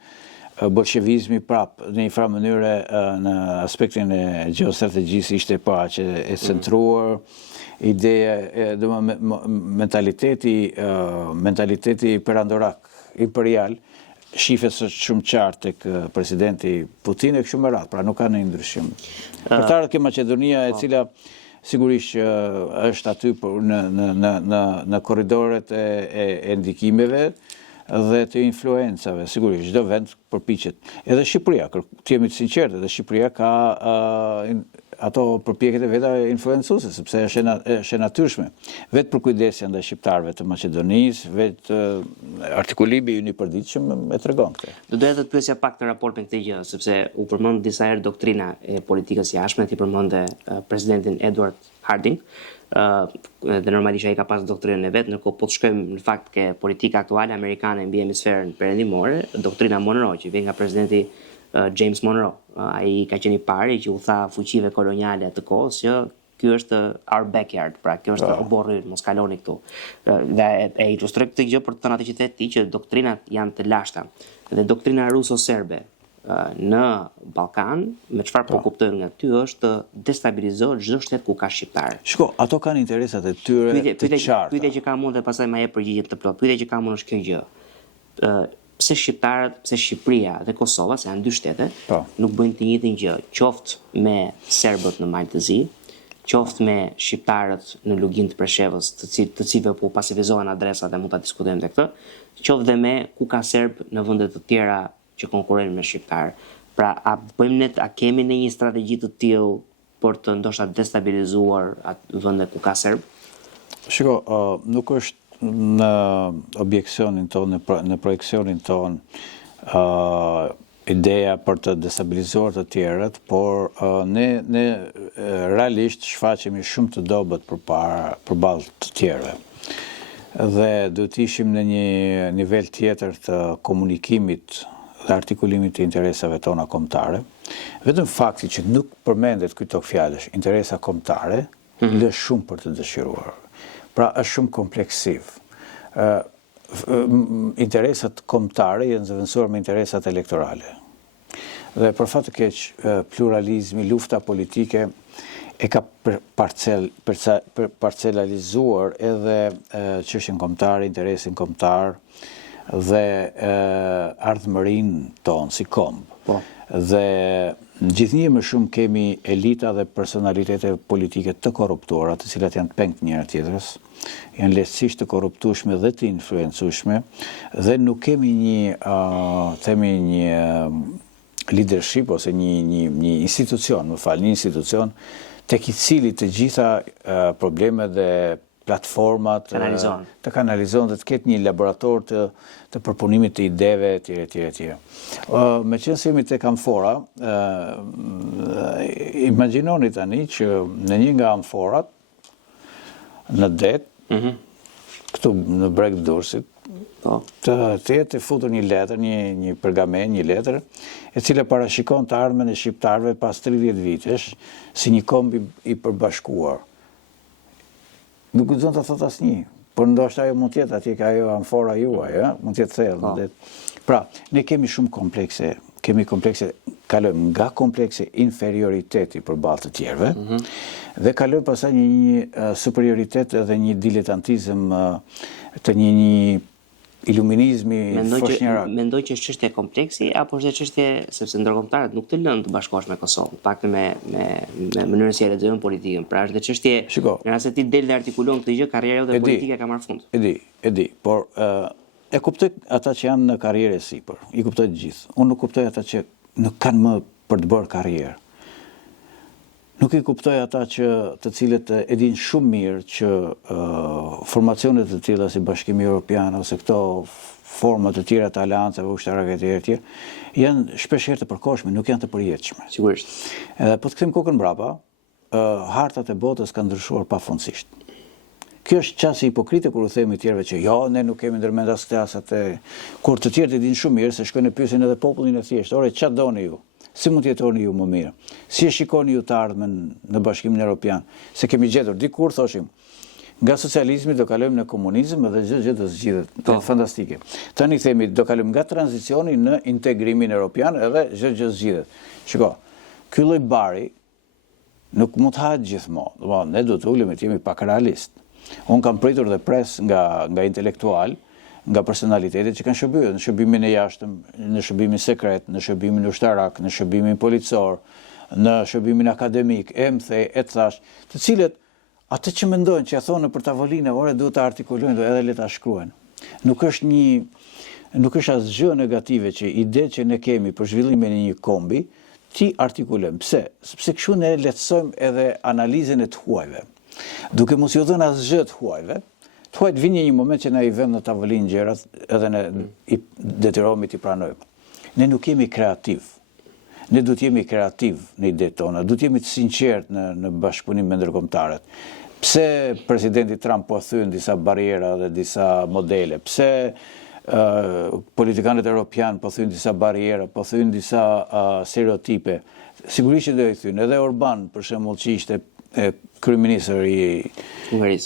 bolshevizmi prap në një farë mënyre në aspektin e gjeostrategjisë ishte pa që e centruar ideja mentaliteti perandorak imperial shifet shumë qartë tek presidenti Putin e kështu me radhë, pra nuk ka ndonjë ndryshim. Për të ardhur ke Maqedonia e cila sigurisht është aty në korridoret e ndikimeve dhe të influencave, sigurisht, çdo vend përpiqet. Edhe Shqipëria, të jemi të sinqertë, edhe Shqipëria ka ato përpjekjet e veta influencuese, sepse është e natyrshme. Vetë për kujdesja ndaj shqiptarëve të Maqedonisë, vetë artikulimi i përdiqëm e tregon këtë. Do doja të pyesja pak në raport me këtë gjë, sepse u përmend disa herë doktrina e politikës jashtme, ti përmendë presidentin Edward Harding. Dhe normalisht ai ka pas doktrinën e vet, ndërkohë po të shkojmë në fakt ke politika aktuale amerikane mbi hemisferën perëndimore, doktrina Monroe që vjen nga presidenti James Monroe. Ai ka qenë i pari që u tha fuqive koloniale të kohës që ky është our backyard, pra kjo është oborri, mos kaloni këtu. Dhe e ilustroi këtë gjë për të thënë atë që ti që doktrinat janë të lashta. Dhe doktrina ruso-serbe në Ballkan, me çfarë po kuptojnë nga ty është të destabilizohet çdo shtet ku ka shqiptar. Shko, ato kanë interesat e tyre të qarta. Pyetja që kam unë dhe pastaj më jep përgjigje të plot. Pyetja që kam unë është kjo gjë. Pse shqiptarët, pse Shqipëria dhe Kosova, se janë dy shtete, nuk bëjnë të njëjtin gjë, qoftë me serbët në Malë të Zi, qoftë me shqiptarët në Lugin të Preshevës, të cilëve po pasifizohen adresat dhe mund ta diskutojmë te këtë, qoftë dhe me ku ka serb në vende të tjera që konkurrojnë me shqiptar. Pra, a kemi në një strategji të tillë për të ndoshta destabilizuar atë vende ku ka serb? Shiko, nuk është në objeksionin tonë, në projekcionin tonë ideja për të destabilizuar të tjerët, por ne realisht shfaqemi shumë të dobët përballë të tjerëve. Dhe duhet ishim në një nivel tjetër të komunikimit dhe artikulimit të interesave tona kombëtare. Vetëm fakti që nuk përmendet këto fjalësh, interesa kombëtare, lë shumë për të dëshiruar. Pra është shumë kompleksiv. Interesat kombëtare janë zëvendësuar me interesat elektorale. Dhe për fat të keq, pluralizmi, lufta politike e ka parcelalizuar edhe çështjen kombëtare, interesin kombëtar dhe ardhmërinë tonë si kombë. Dhe gjithnjë më shumë kemi elita dhe personalitete politike të korruptuara, të cilat janë të pengtë njëra tjetrës, janë lehtësisht të korruptueshme dhe të influencueshme, dhe nuk kemi një leadership ose një institucion, një institucion tek i cili të gjitha problemet dhe platformat të kanalizon dhe të ketë një laborator të përpunimit të ideve etj. Me qenë se jemi tek amfora, imagjinoni tani që në një nga amforat në det, këtu në breg të Durrësit, të jetë futur një letër, një pergament, një letër, e cila parashikon të ardhmen e shqiptarëve pas 30 vitesh si një komb i përbashkuar. Nuk guxon të thot asnjë, por ndoshta ajo mund të jetë atje ka ajo amfora juaj, mund të jetë thellë. Pra, ne kemi shumë komplekse, kalojmë nga komplekse inferioriteti përballë të tjerëve, dhe kalojmë pastaj një superioritet dhe një diletantizëm të një iluminizmi foshnjërak. Mendoj që është çështje kompleksi apo është çështje sepse ndërkombëtarët nuk të lënë të bashkohesh me Kosovën, paktën me mënyrën si e lexojnë politikën. Pra është çështje në rast se ti del dhe artikulon këtë gjë, karriera jote politike ka marrë fund. E di, por e kuptoj ata që janë në karrierë sipër, i kuptoj të gjithë. Unë nuk kuptoj ata që nuk kanë më për të bërë karrierë. Nuk i kuptoj ata të cilët e din shumë mirë që formacionet të tilla si Bashkimi Evropian ose këto forma të tjera të aleancave ushtarake të tjera janë shpesh herë të përkohshme, nuk janë të përjetshme. Sigurisht. Edhe po të kthejmë kokën mbrapa, hartat e botës kanë ndryshuar pafundësisht. Kjo është qasë hipokrite kur u themi tjerëve që jo, ne nuk kemi ndërmend as këtë as atë, kur të tjerët e dinë shumë mirë se shkojnë e pyesin edhe popullin e thjeshtë, ore ç'a doni ju? Si mund të jetoni ju më mirë? Si e shikoni ju të ardhmen në Bashkimin Evropian? Se kemi gjetur dikur thoshim, nga socializmi do kalojmë në komunizëm dhe gjë do zgjidhet. Fantastike. Tani themi do kalojmë nga tranzicioni në integrimin evropian edhe gjë zgjidhet. Shiko, ky lloj bari nuk mund të hahet gjithmonë. Ne do të ulemi të jemi pak realist. Unë kam pritur dhe pres nga intelektual, nga personalitetet që kanë shërbyer në shërbimin e jashtëm, në shërbimin sekret, në shërbimin ushtarak, në shërbimin policor, në shërbimin akademik, të thash, të cilët atë që mendojnë që ja thonë për tavolinë, ore duhet të artikulojnë edhe le ta shkruajnë. Nuk është asgjë negative që ide që ne kemi për zhvillimin e një kombi, ti artikulojmë. Pse? Sepse kështu ne lehtësojmë edhe analizën e të huajve. Duke mos ju dhënë asgjë të huajve, thuajt vinje një moment që na i vëmë në tavolinë gjërat edhe ne i detyrohemi t'i pranojmë. Ne nuk jemi kreativ. Ne duhet jemi kreativ në idetë tona, duhet jemi të sinqertë në bashkëpunim me ndërkombëtarët. Pse presidenti Trump po thyn disa barriera dhe disa modele? Pse politikanët evropian po thyn disa barriera, po thyn disa stereotipe? Sigurisht që do i thyn. Edhe Orban, për shembull, që ishte kryeministër i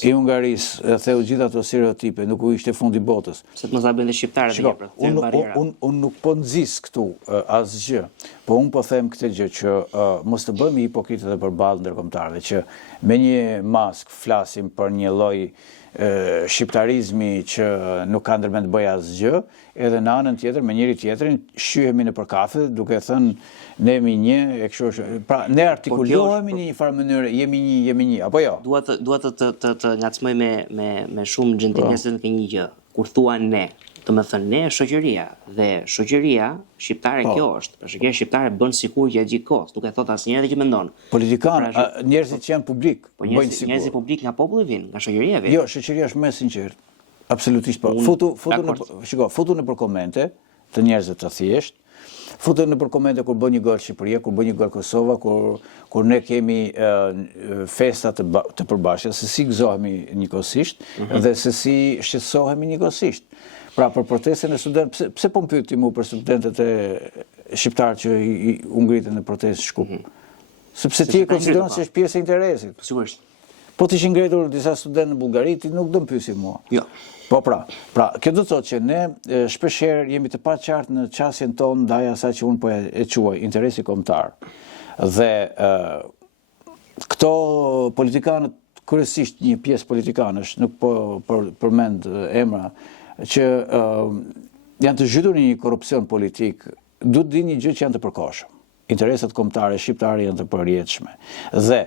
Hungarisë, theu gjitha ato stereotipe, nuk u ishte fundi botës. Se të mos ta bëjnë shqiptarët e tjerë, thyen barriera. Unë nuk po nxis këtu asgjë, po unë po them këtë gjë që mos të bëhemi hipokritë edhe përballë ndërkombëtarëve, që me një mask flasim për një lloj shqiptarizmi që nuk ka ndërmend të bëjë asgjë, edhe në anën tjetër me njëri tjetrin shihemi nëpër kafe duke thënë ne jemi një, e kështu është. Pra ne artikulohemi në një farë mënyrë, jemi një, apo jo? Dua të ngacmoj me shumë gjentilesë në një gjë. Kur thua ne, do të thënë ne shoqëria dhe shoqëria shqiptare kjo është. Pra shoqëria shqiptare bën sikur që gjithë kohës, duke thot asnjëherë që mendon. Politikanë, njerëzit që janë publik, bëjnë sikur. Njerëzit publik nga populli vinë, nga shoqëria vjen. Jo, shoqëria është më e sinqertë. Absolutisht po. Futu në për komente të njerëzve të thjesht. Futu në për komente kur bën një gol Shqipëria, kur bën një gol Kosova, kur ne kemi festa të përbashkëta, se si gëzohemi njëkohësisht dhe se si shqetësohemi njëkohësisht. Pra për protestën e studentëve, pse po pyeti mua për studentët e shqiptarë që u ngritën në protestë Shkup? Sepse ti e konsideron se është pjesë e interesit. Sigurisht. Po të ishin ngritur disa studentë në Bullgari, ti nuk do më pyesi mua. Jo. Po pra, kjo do të thotë që ne shpeshherë jemi të paqartë në qasjen tonë ndaj asaj që unë po e quaj interesi kombëtar. Dhe këto politikanët, kryesisht një pjesë politikanësh, nuk po përmend emra, që janë të zhytur në një korrupsion politik, duhet dinë një gjë që janë të përkohshëm. Interesat kombëtare shqiptare janë të përjetshme. Dhe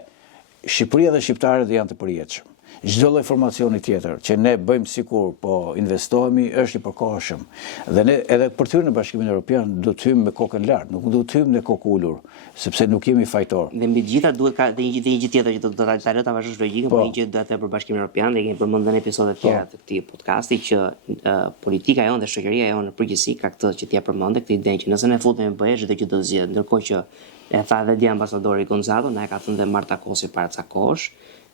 Shqipëria dhe shqiptarët janë të përjetshëm. Çdo lloj informacioni tjetër që ne bëjmë sikur po investohemi është i përkohshëm. Dhe ne edhe për të hyrë në Bashkimin Evropian do të hyjmë me kokën lart, nuk do të hyjmë me kokë ulur, sepse nuk jemi fajtor. Dhe mbi gjitha duhet ka dhe një gjë tjetër që do ta lë ta vazhdosh logjikën, por një gjë do të për Bashkimin Evropian dhe kemi përmendur në episode të tjera të këtij podcasti që politika jonë dhe shoqëria jonë në përgjithësi ka këtë që t'ia përmendë këtë ide që nëse ne futemi në BE çdo gjë do zgjedhet, ndërkohë që e tha edhe dia ambasadori Gonzalo, na e ka thënë dhe Marta Kosi para ca kohësh,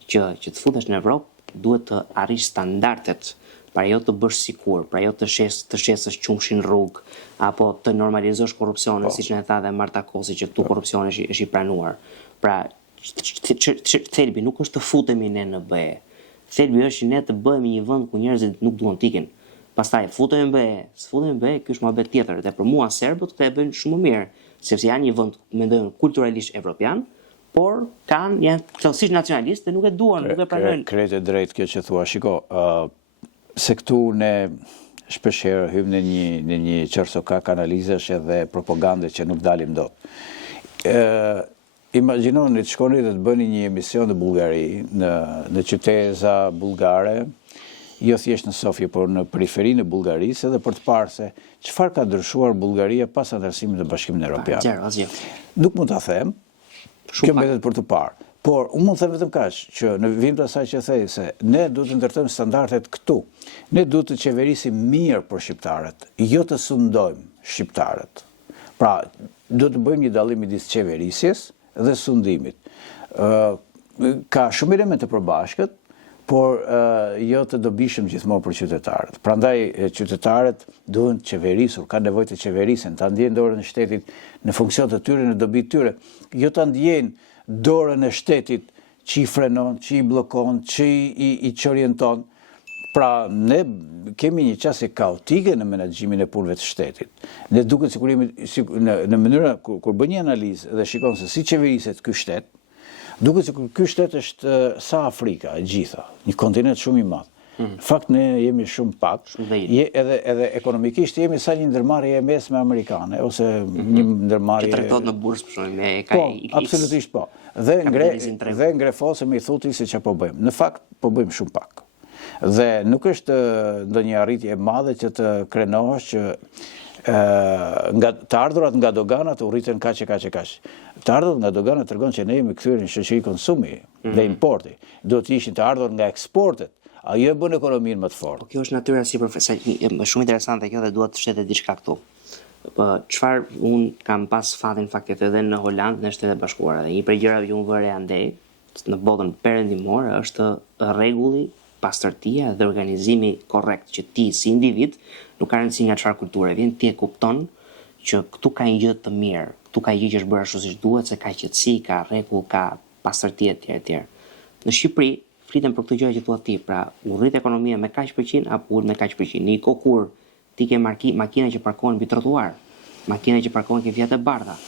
që të futesh në Evropë duhet të arrish standardet, pra jo të bësh sikur, pra jo të shesësh qumshin rrugë, apo të normalizosh korrupsionin, siç na e tha dhe Marta Kosi që këtu korrupsioni është i pranuar. Pra thelbi nuk është të futemi ne në BE. Thelbi është ne të bëhemi një vend ku njerëzit nuk duan të ikin. Pastaj futemi në BE, s'futemi në BE, ky është mohabet tjetër. Dhe për mua serbët këtë e bëjnë shumë mirë, sepse janë një vend mendojnë kulturalisht evropian, por janë thellësisht nacionalistë dhe nuk e duan, nuk e pranojnë. Krejt e drejt kjo që thua, shiko, se këtu ne shpeshherë hym në një çarçokak analizash edhe propagande që nuk dalim dot. Imagjinoni të shkoni dhe të bëni një emision në Bullgari, në qyteza bullgare, jo thjesht në Sofje, por në periferinë e Bullgarisë, edhe për të parë se çfarë ka ndryshuar Bullgaria pas antarësimit në Bashkimin Evropian. Nuk mund ta them, Kjo mbetet për të parë. Por, unë mund të them vetëm kaq, që në vim të asaj që thej se ne duhet të ndërtojmë standardet këtu. Ne duhet të qeverisim mirë për shqiptarët, jo të sundojmë shqiptarët. Pra, duhet të bëjmë një dallim midis qeverisjes dhe sundimit. Ka shumë elemente përbashkët, por jo të dobishëm gjithmonë për qytetarët. Prandaj qytetarët duhen qeverisur, kanë nevojë të qeverisen, ta ndjejnë dorën e shtetit në funksion të tyre, në dobi të tyre, jo ta ndjejnë dorën e shtetit që i frenon, që i blokon, që i orienton. Pra, ne kemi një qasje kaotike në menaxhimin e punëve të shtetit. Ne duket sikur jemi në mënyra kur bën një analizë dhe shikon se si qeveriset ky shtet, duket sikur ky shtet është sa Afrika e gjitha, një kontinent shumë i madh. Në fakt ne jemi shumë pak, edhe ekonomikisht jemi sa një ndërmarrje e mesme amerikane ose një ndërmarrje që tregtot në bursë për shembull me Po, absolutisht po. Dhe ngrefosemi i thuti se çfarë po bëjmë. Në fakt po bëjmë shumë pak. Dhe nuk është ndonjë arritje e madhe që të krenohesh që të ardhurat nga doganat u rriten kaq. Të ardhurat nga doganat tregon që ne jemi kthyer në shoqëri konsumi dhe importi. Duhet të ishin të ardhur nga eksportet. Ajo e bën ekonominë më të fortë. Kjo është natyra shumë interesante kjo dhe duhet të shtetet diçka këtu. Çfarë un kam pas fatin faktet edhe në Holandë, në Shtetet Bashkuara dhe një prej gjërave që unë vëre andej në botën perëndimore është rregulli, pastërtia dhe organizimi korrekt që ti si individ nuk ka rëndësi nga çfarë kulture vjen, ti e kupton që këtu ka një gjë të mirë, këtu ka një gjë që është bërë ashtu siç duhet, se ka qetësi, ka rregull, ka pastërti etj. Në Shqipëri fliten për këtë gjë që thua ti, pra u rrit ekonomia me kaq përqind apo ul me kaq përqind. Në një kohë kur ti ke makina që parkohen mbi trotuar, makina që parkohen ke vijat e bardha,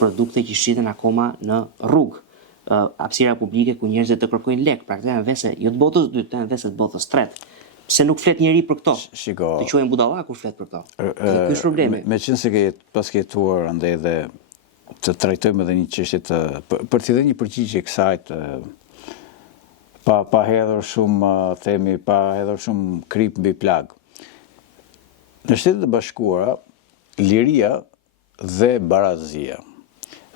produkte që shiten akoma në rrugë, hapësira publike ku njerëzit të kërkojnë lek, pra këto janë vese jo të botës dytë, këto janë vese të botës tretë. Pse nuk flet njëri për këto? Shiko. Të quajnë budalla kur flet për këto. Ky është problemi. Meqense ke pas ke jetuar andaj dhe të trajtojmë edhe një çështje për të dhënë një përgjigje kësaj pa hedhur shumë themi, pa hedhur shumë krip mbi plag. Në Shtetet e Bashkuara, liria dhe barazia.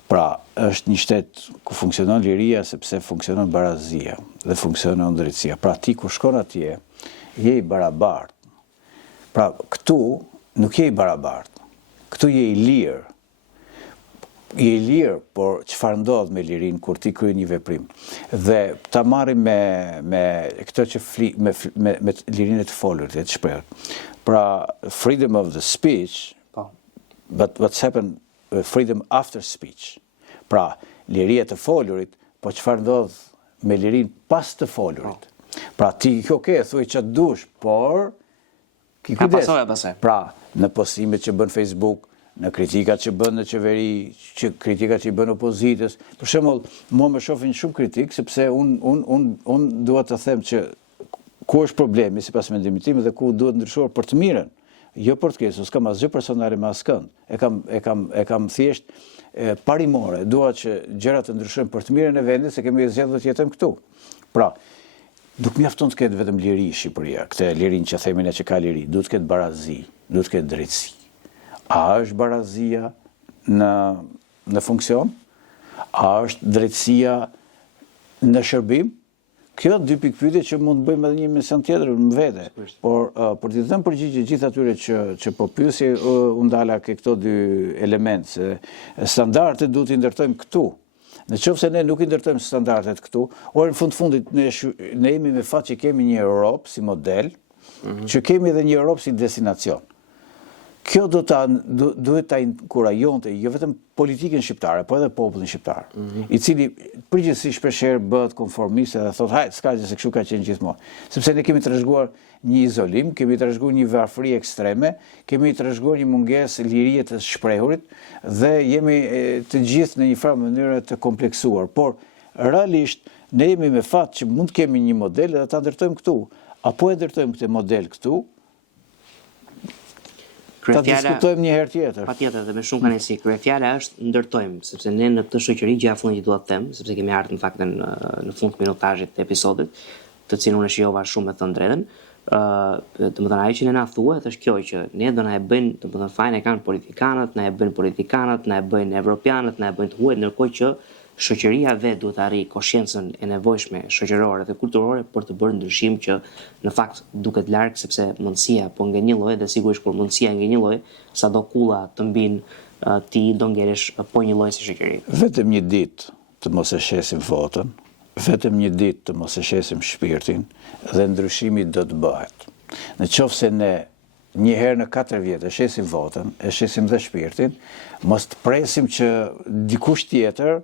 Pra, është një shtet ku funksionon liria sepse funksionon barazia dhe funksionon drejtësia. Pra, ti kur shkon atje, je i barabartë. Pra, këtu nuk je i barabartë. Këtu je i lirë. Je i lirë, por çfarë ndodh me lirin kur ti kryen një veprim. Dhe ta marrim me këto që me lirinë të folurit, të shprehur. Pra, freedom of the speech, but what's happened freedom after speech. Pra, liria të folurit, po çfarë ndodh me lirin pas të folurit. Pra, ti thuaj çfarë dush, por ki kujdes. Pra, në postimet që bën Facebook, në kritikat që bën në qeveri, kritikat që i bën opozitës. Për shembull, mua më shohin shumë kritik sepse un dua të them që ku është problemi sipas mendimit tim dhe ku duhet ndryshuar për të mirën. Jo për të keq, s'kam asgjë personale me askënd. E kam thjesht parimore. Dua që gjërat të ndryshojnë për të mirën e vendit se kemi zgjedhur të jetojmë këtu. Pra, nuk mjafton të ketë vetëm liri Shqipëria, këtë lirin që themi ne që ka liri, duhet të ketë barazi, duhet të ketë drejtësi. A është barazia në funksion? A është drejtësia në shërbim? Kjo dy pikë pyetje që mund të bëjmë edhe një emision tjetër më vete. Por për të dhënë përgjigje gjithë atyre që po pyesi, u ndala ke këto dy elementë, se standardet duhet i ndërtojmë këtu. Në qoftë se ne nuk i ndërtojmë standardet këtu, or në fundit ne jemi me fat që kemi një Europë si model, që kemi edhe një Europë si destinacion. Kjo duhet ta inkurajonte jo vetëm politikën shqiptare, po edhe popullin shqiptar, i cili përgjithsisht shpeshherë bëhet konformist dhe thotë hajt, s'ka gjë se kështu ka qenë gjithmonë. Sepse ne kemi trashëguar një izolim, kemi trashëguar një varfëri ekstreme, kemi trashëguar një mungesë lirie të shprehurit dhe jemi të gjithë në një farë mënyrë të kompleksuar. Por realisht ne jemi me fat që mund të kemi një model dhe ta ndërtojmë këtu. Apo e ndërtojmë këtë model këtu, ta diskutojmë një herë tjetër. Patjetër dhe me shumë kënaqësi. Kryefjala është ndërtojmë, sepse ne në këtë shoqëri gjëja fundit që dua të them, sepse kemi ardhur në fakt në fund të minutazhit të episodit, të cilin unë shijova shumë me thënë drejtën. Domethënë ajo që ne na thuhet është kjo që ne do na e bëjnë, domethënë fajin e kanë politikanët, na e bëjnë politikanët, na e bëjnë evropianët, na e bëjnë të huaj, ndërkohë që shoqëria vetë duhet të arrijë koshiencën e nevojshme shoqërore dhe kulturore për të bërë ndryshim që në fakt duket larg, sepse mundësia po nga një lloj dhe sigurisht kur mundësia nga një lloj, sado kulla të mbinë, ti do ngelesh po një lloj si shoqëri. Vetëm një ditë të mos e shesim votën, vetëm një ditë të mos e shesim shpirtin dhe ndryshimi do të bëhet. Në qoftë se ne një herë në 4 vjet e shesim votën, e shesim dhe shpirtin, mos të presim që dikush tjetër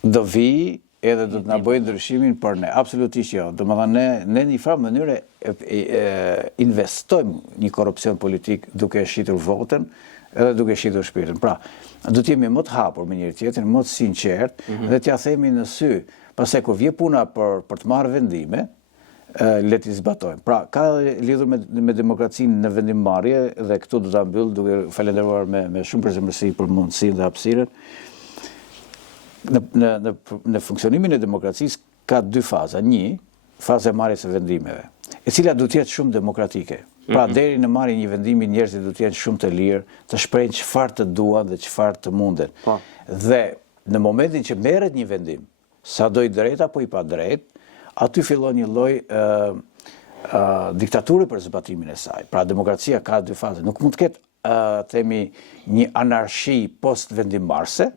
do vi edhe do të na bëjë ndryshimin për ne. Absolutisht jo. Domethënë ne në një farë mënyrë investojmë një korrupsion politik duke shitur votën edhe duke shitur shpirtin. Pra, do të jemi më të hapur me njëri tjetrin, më të sinqert dhe t'ia themi në sy. Pastaj kur vjen puna për të marrë vendime, le t'i zbatojmë. Pra, ka lidhur me demokracinë në vendimmarrje dhe këtu do ta mbyll duke falenderuar me shumë përzemërsi për mundësinë dhe hapësirën. Në funksionimin e demokracisë ka 2 faza. Një, faza e marrjes së vendimeve, e cila duhet të jetë shumë demokratike. Pra, deri në marrjen e një vendimi njerëzit duhet të jenë shumë të lirë, të shprehin çfarë të duan dhe çfarë të munden. Dhe në momentin që merret një vendim, sado i drejt apo i padrejt, aty fillon një lloj diktature për zbatimin e saj. Pra, demokracia ka 2 faza. Nuk mund të ketë themi një anarshi post vendimmarrëse,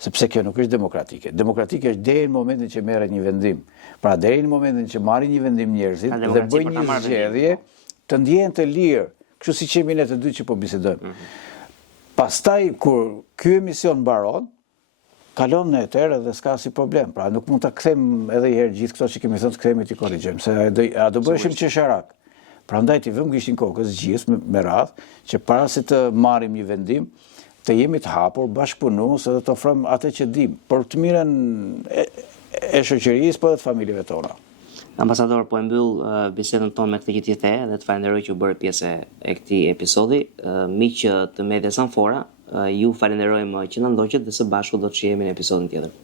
sepse kjo nuk është demokratike. Demokratike është deri në momentin që merret një vendim. Pra deri në momentin që marrin një vendim njerëzit dhe bëjnë një zgjedhje, të ndjehen të lirë, kështu siç jemi ne të dy që po bisedojmë. Pastaj kur ky emision mbaron, kalon në eter dhe s'ka si problem. Pra nuk mund ta kthejmë edhe një herë gjithë këto që kemi thënë të kthehemi ti korrigjojmë, se do bëheshim qesharak. Prandaj ti vëmë gishtin kokës gjithë me radhë që para se të marrim një vendim, të jemi të hapur, bashkëpunues edhe të ofrojmë atë që dim, për të mirën e shoqërisë po edhe të familjeve tona. Ambasador, po e mbyll bisedën tonë me këtë që ti the dhe të falenderoj që u bërë pjesë e këtij episodi. Miq të Medias Amfora, ju falenderojmë që na ndoqët dhe së bashku do të shihemi në episodin tjetër.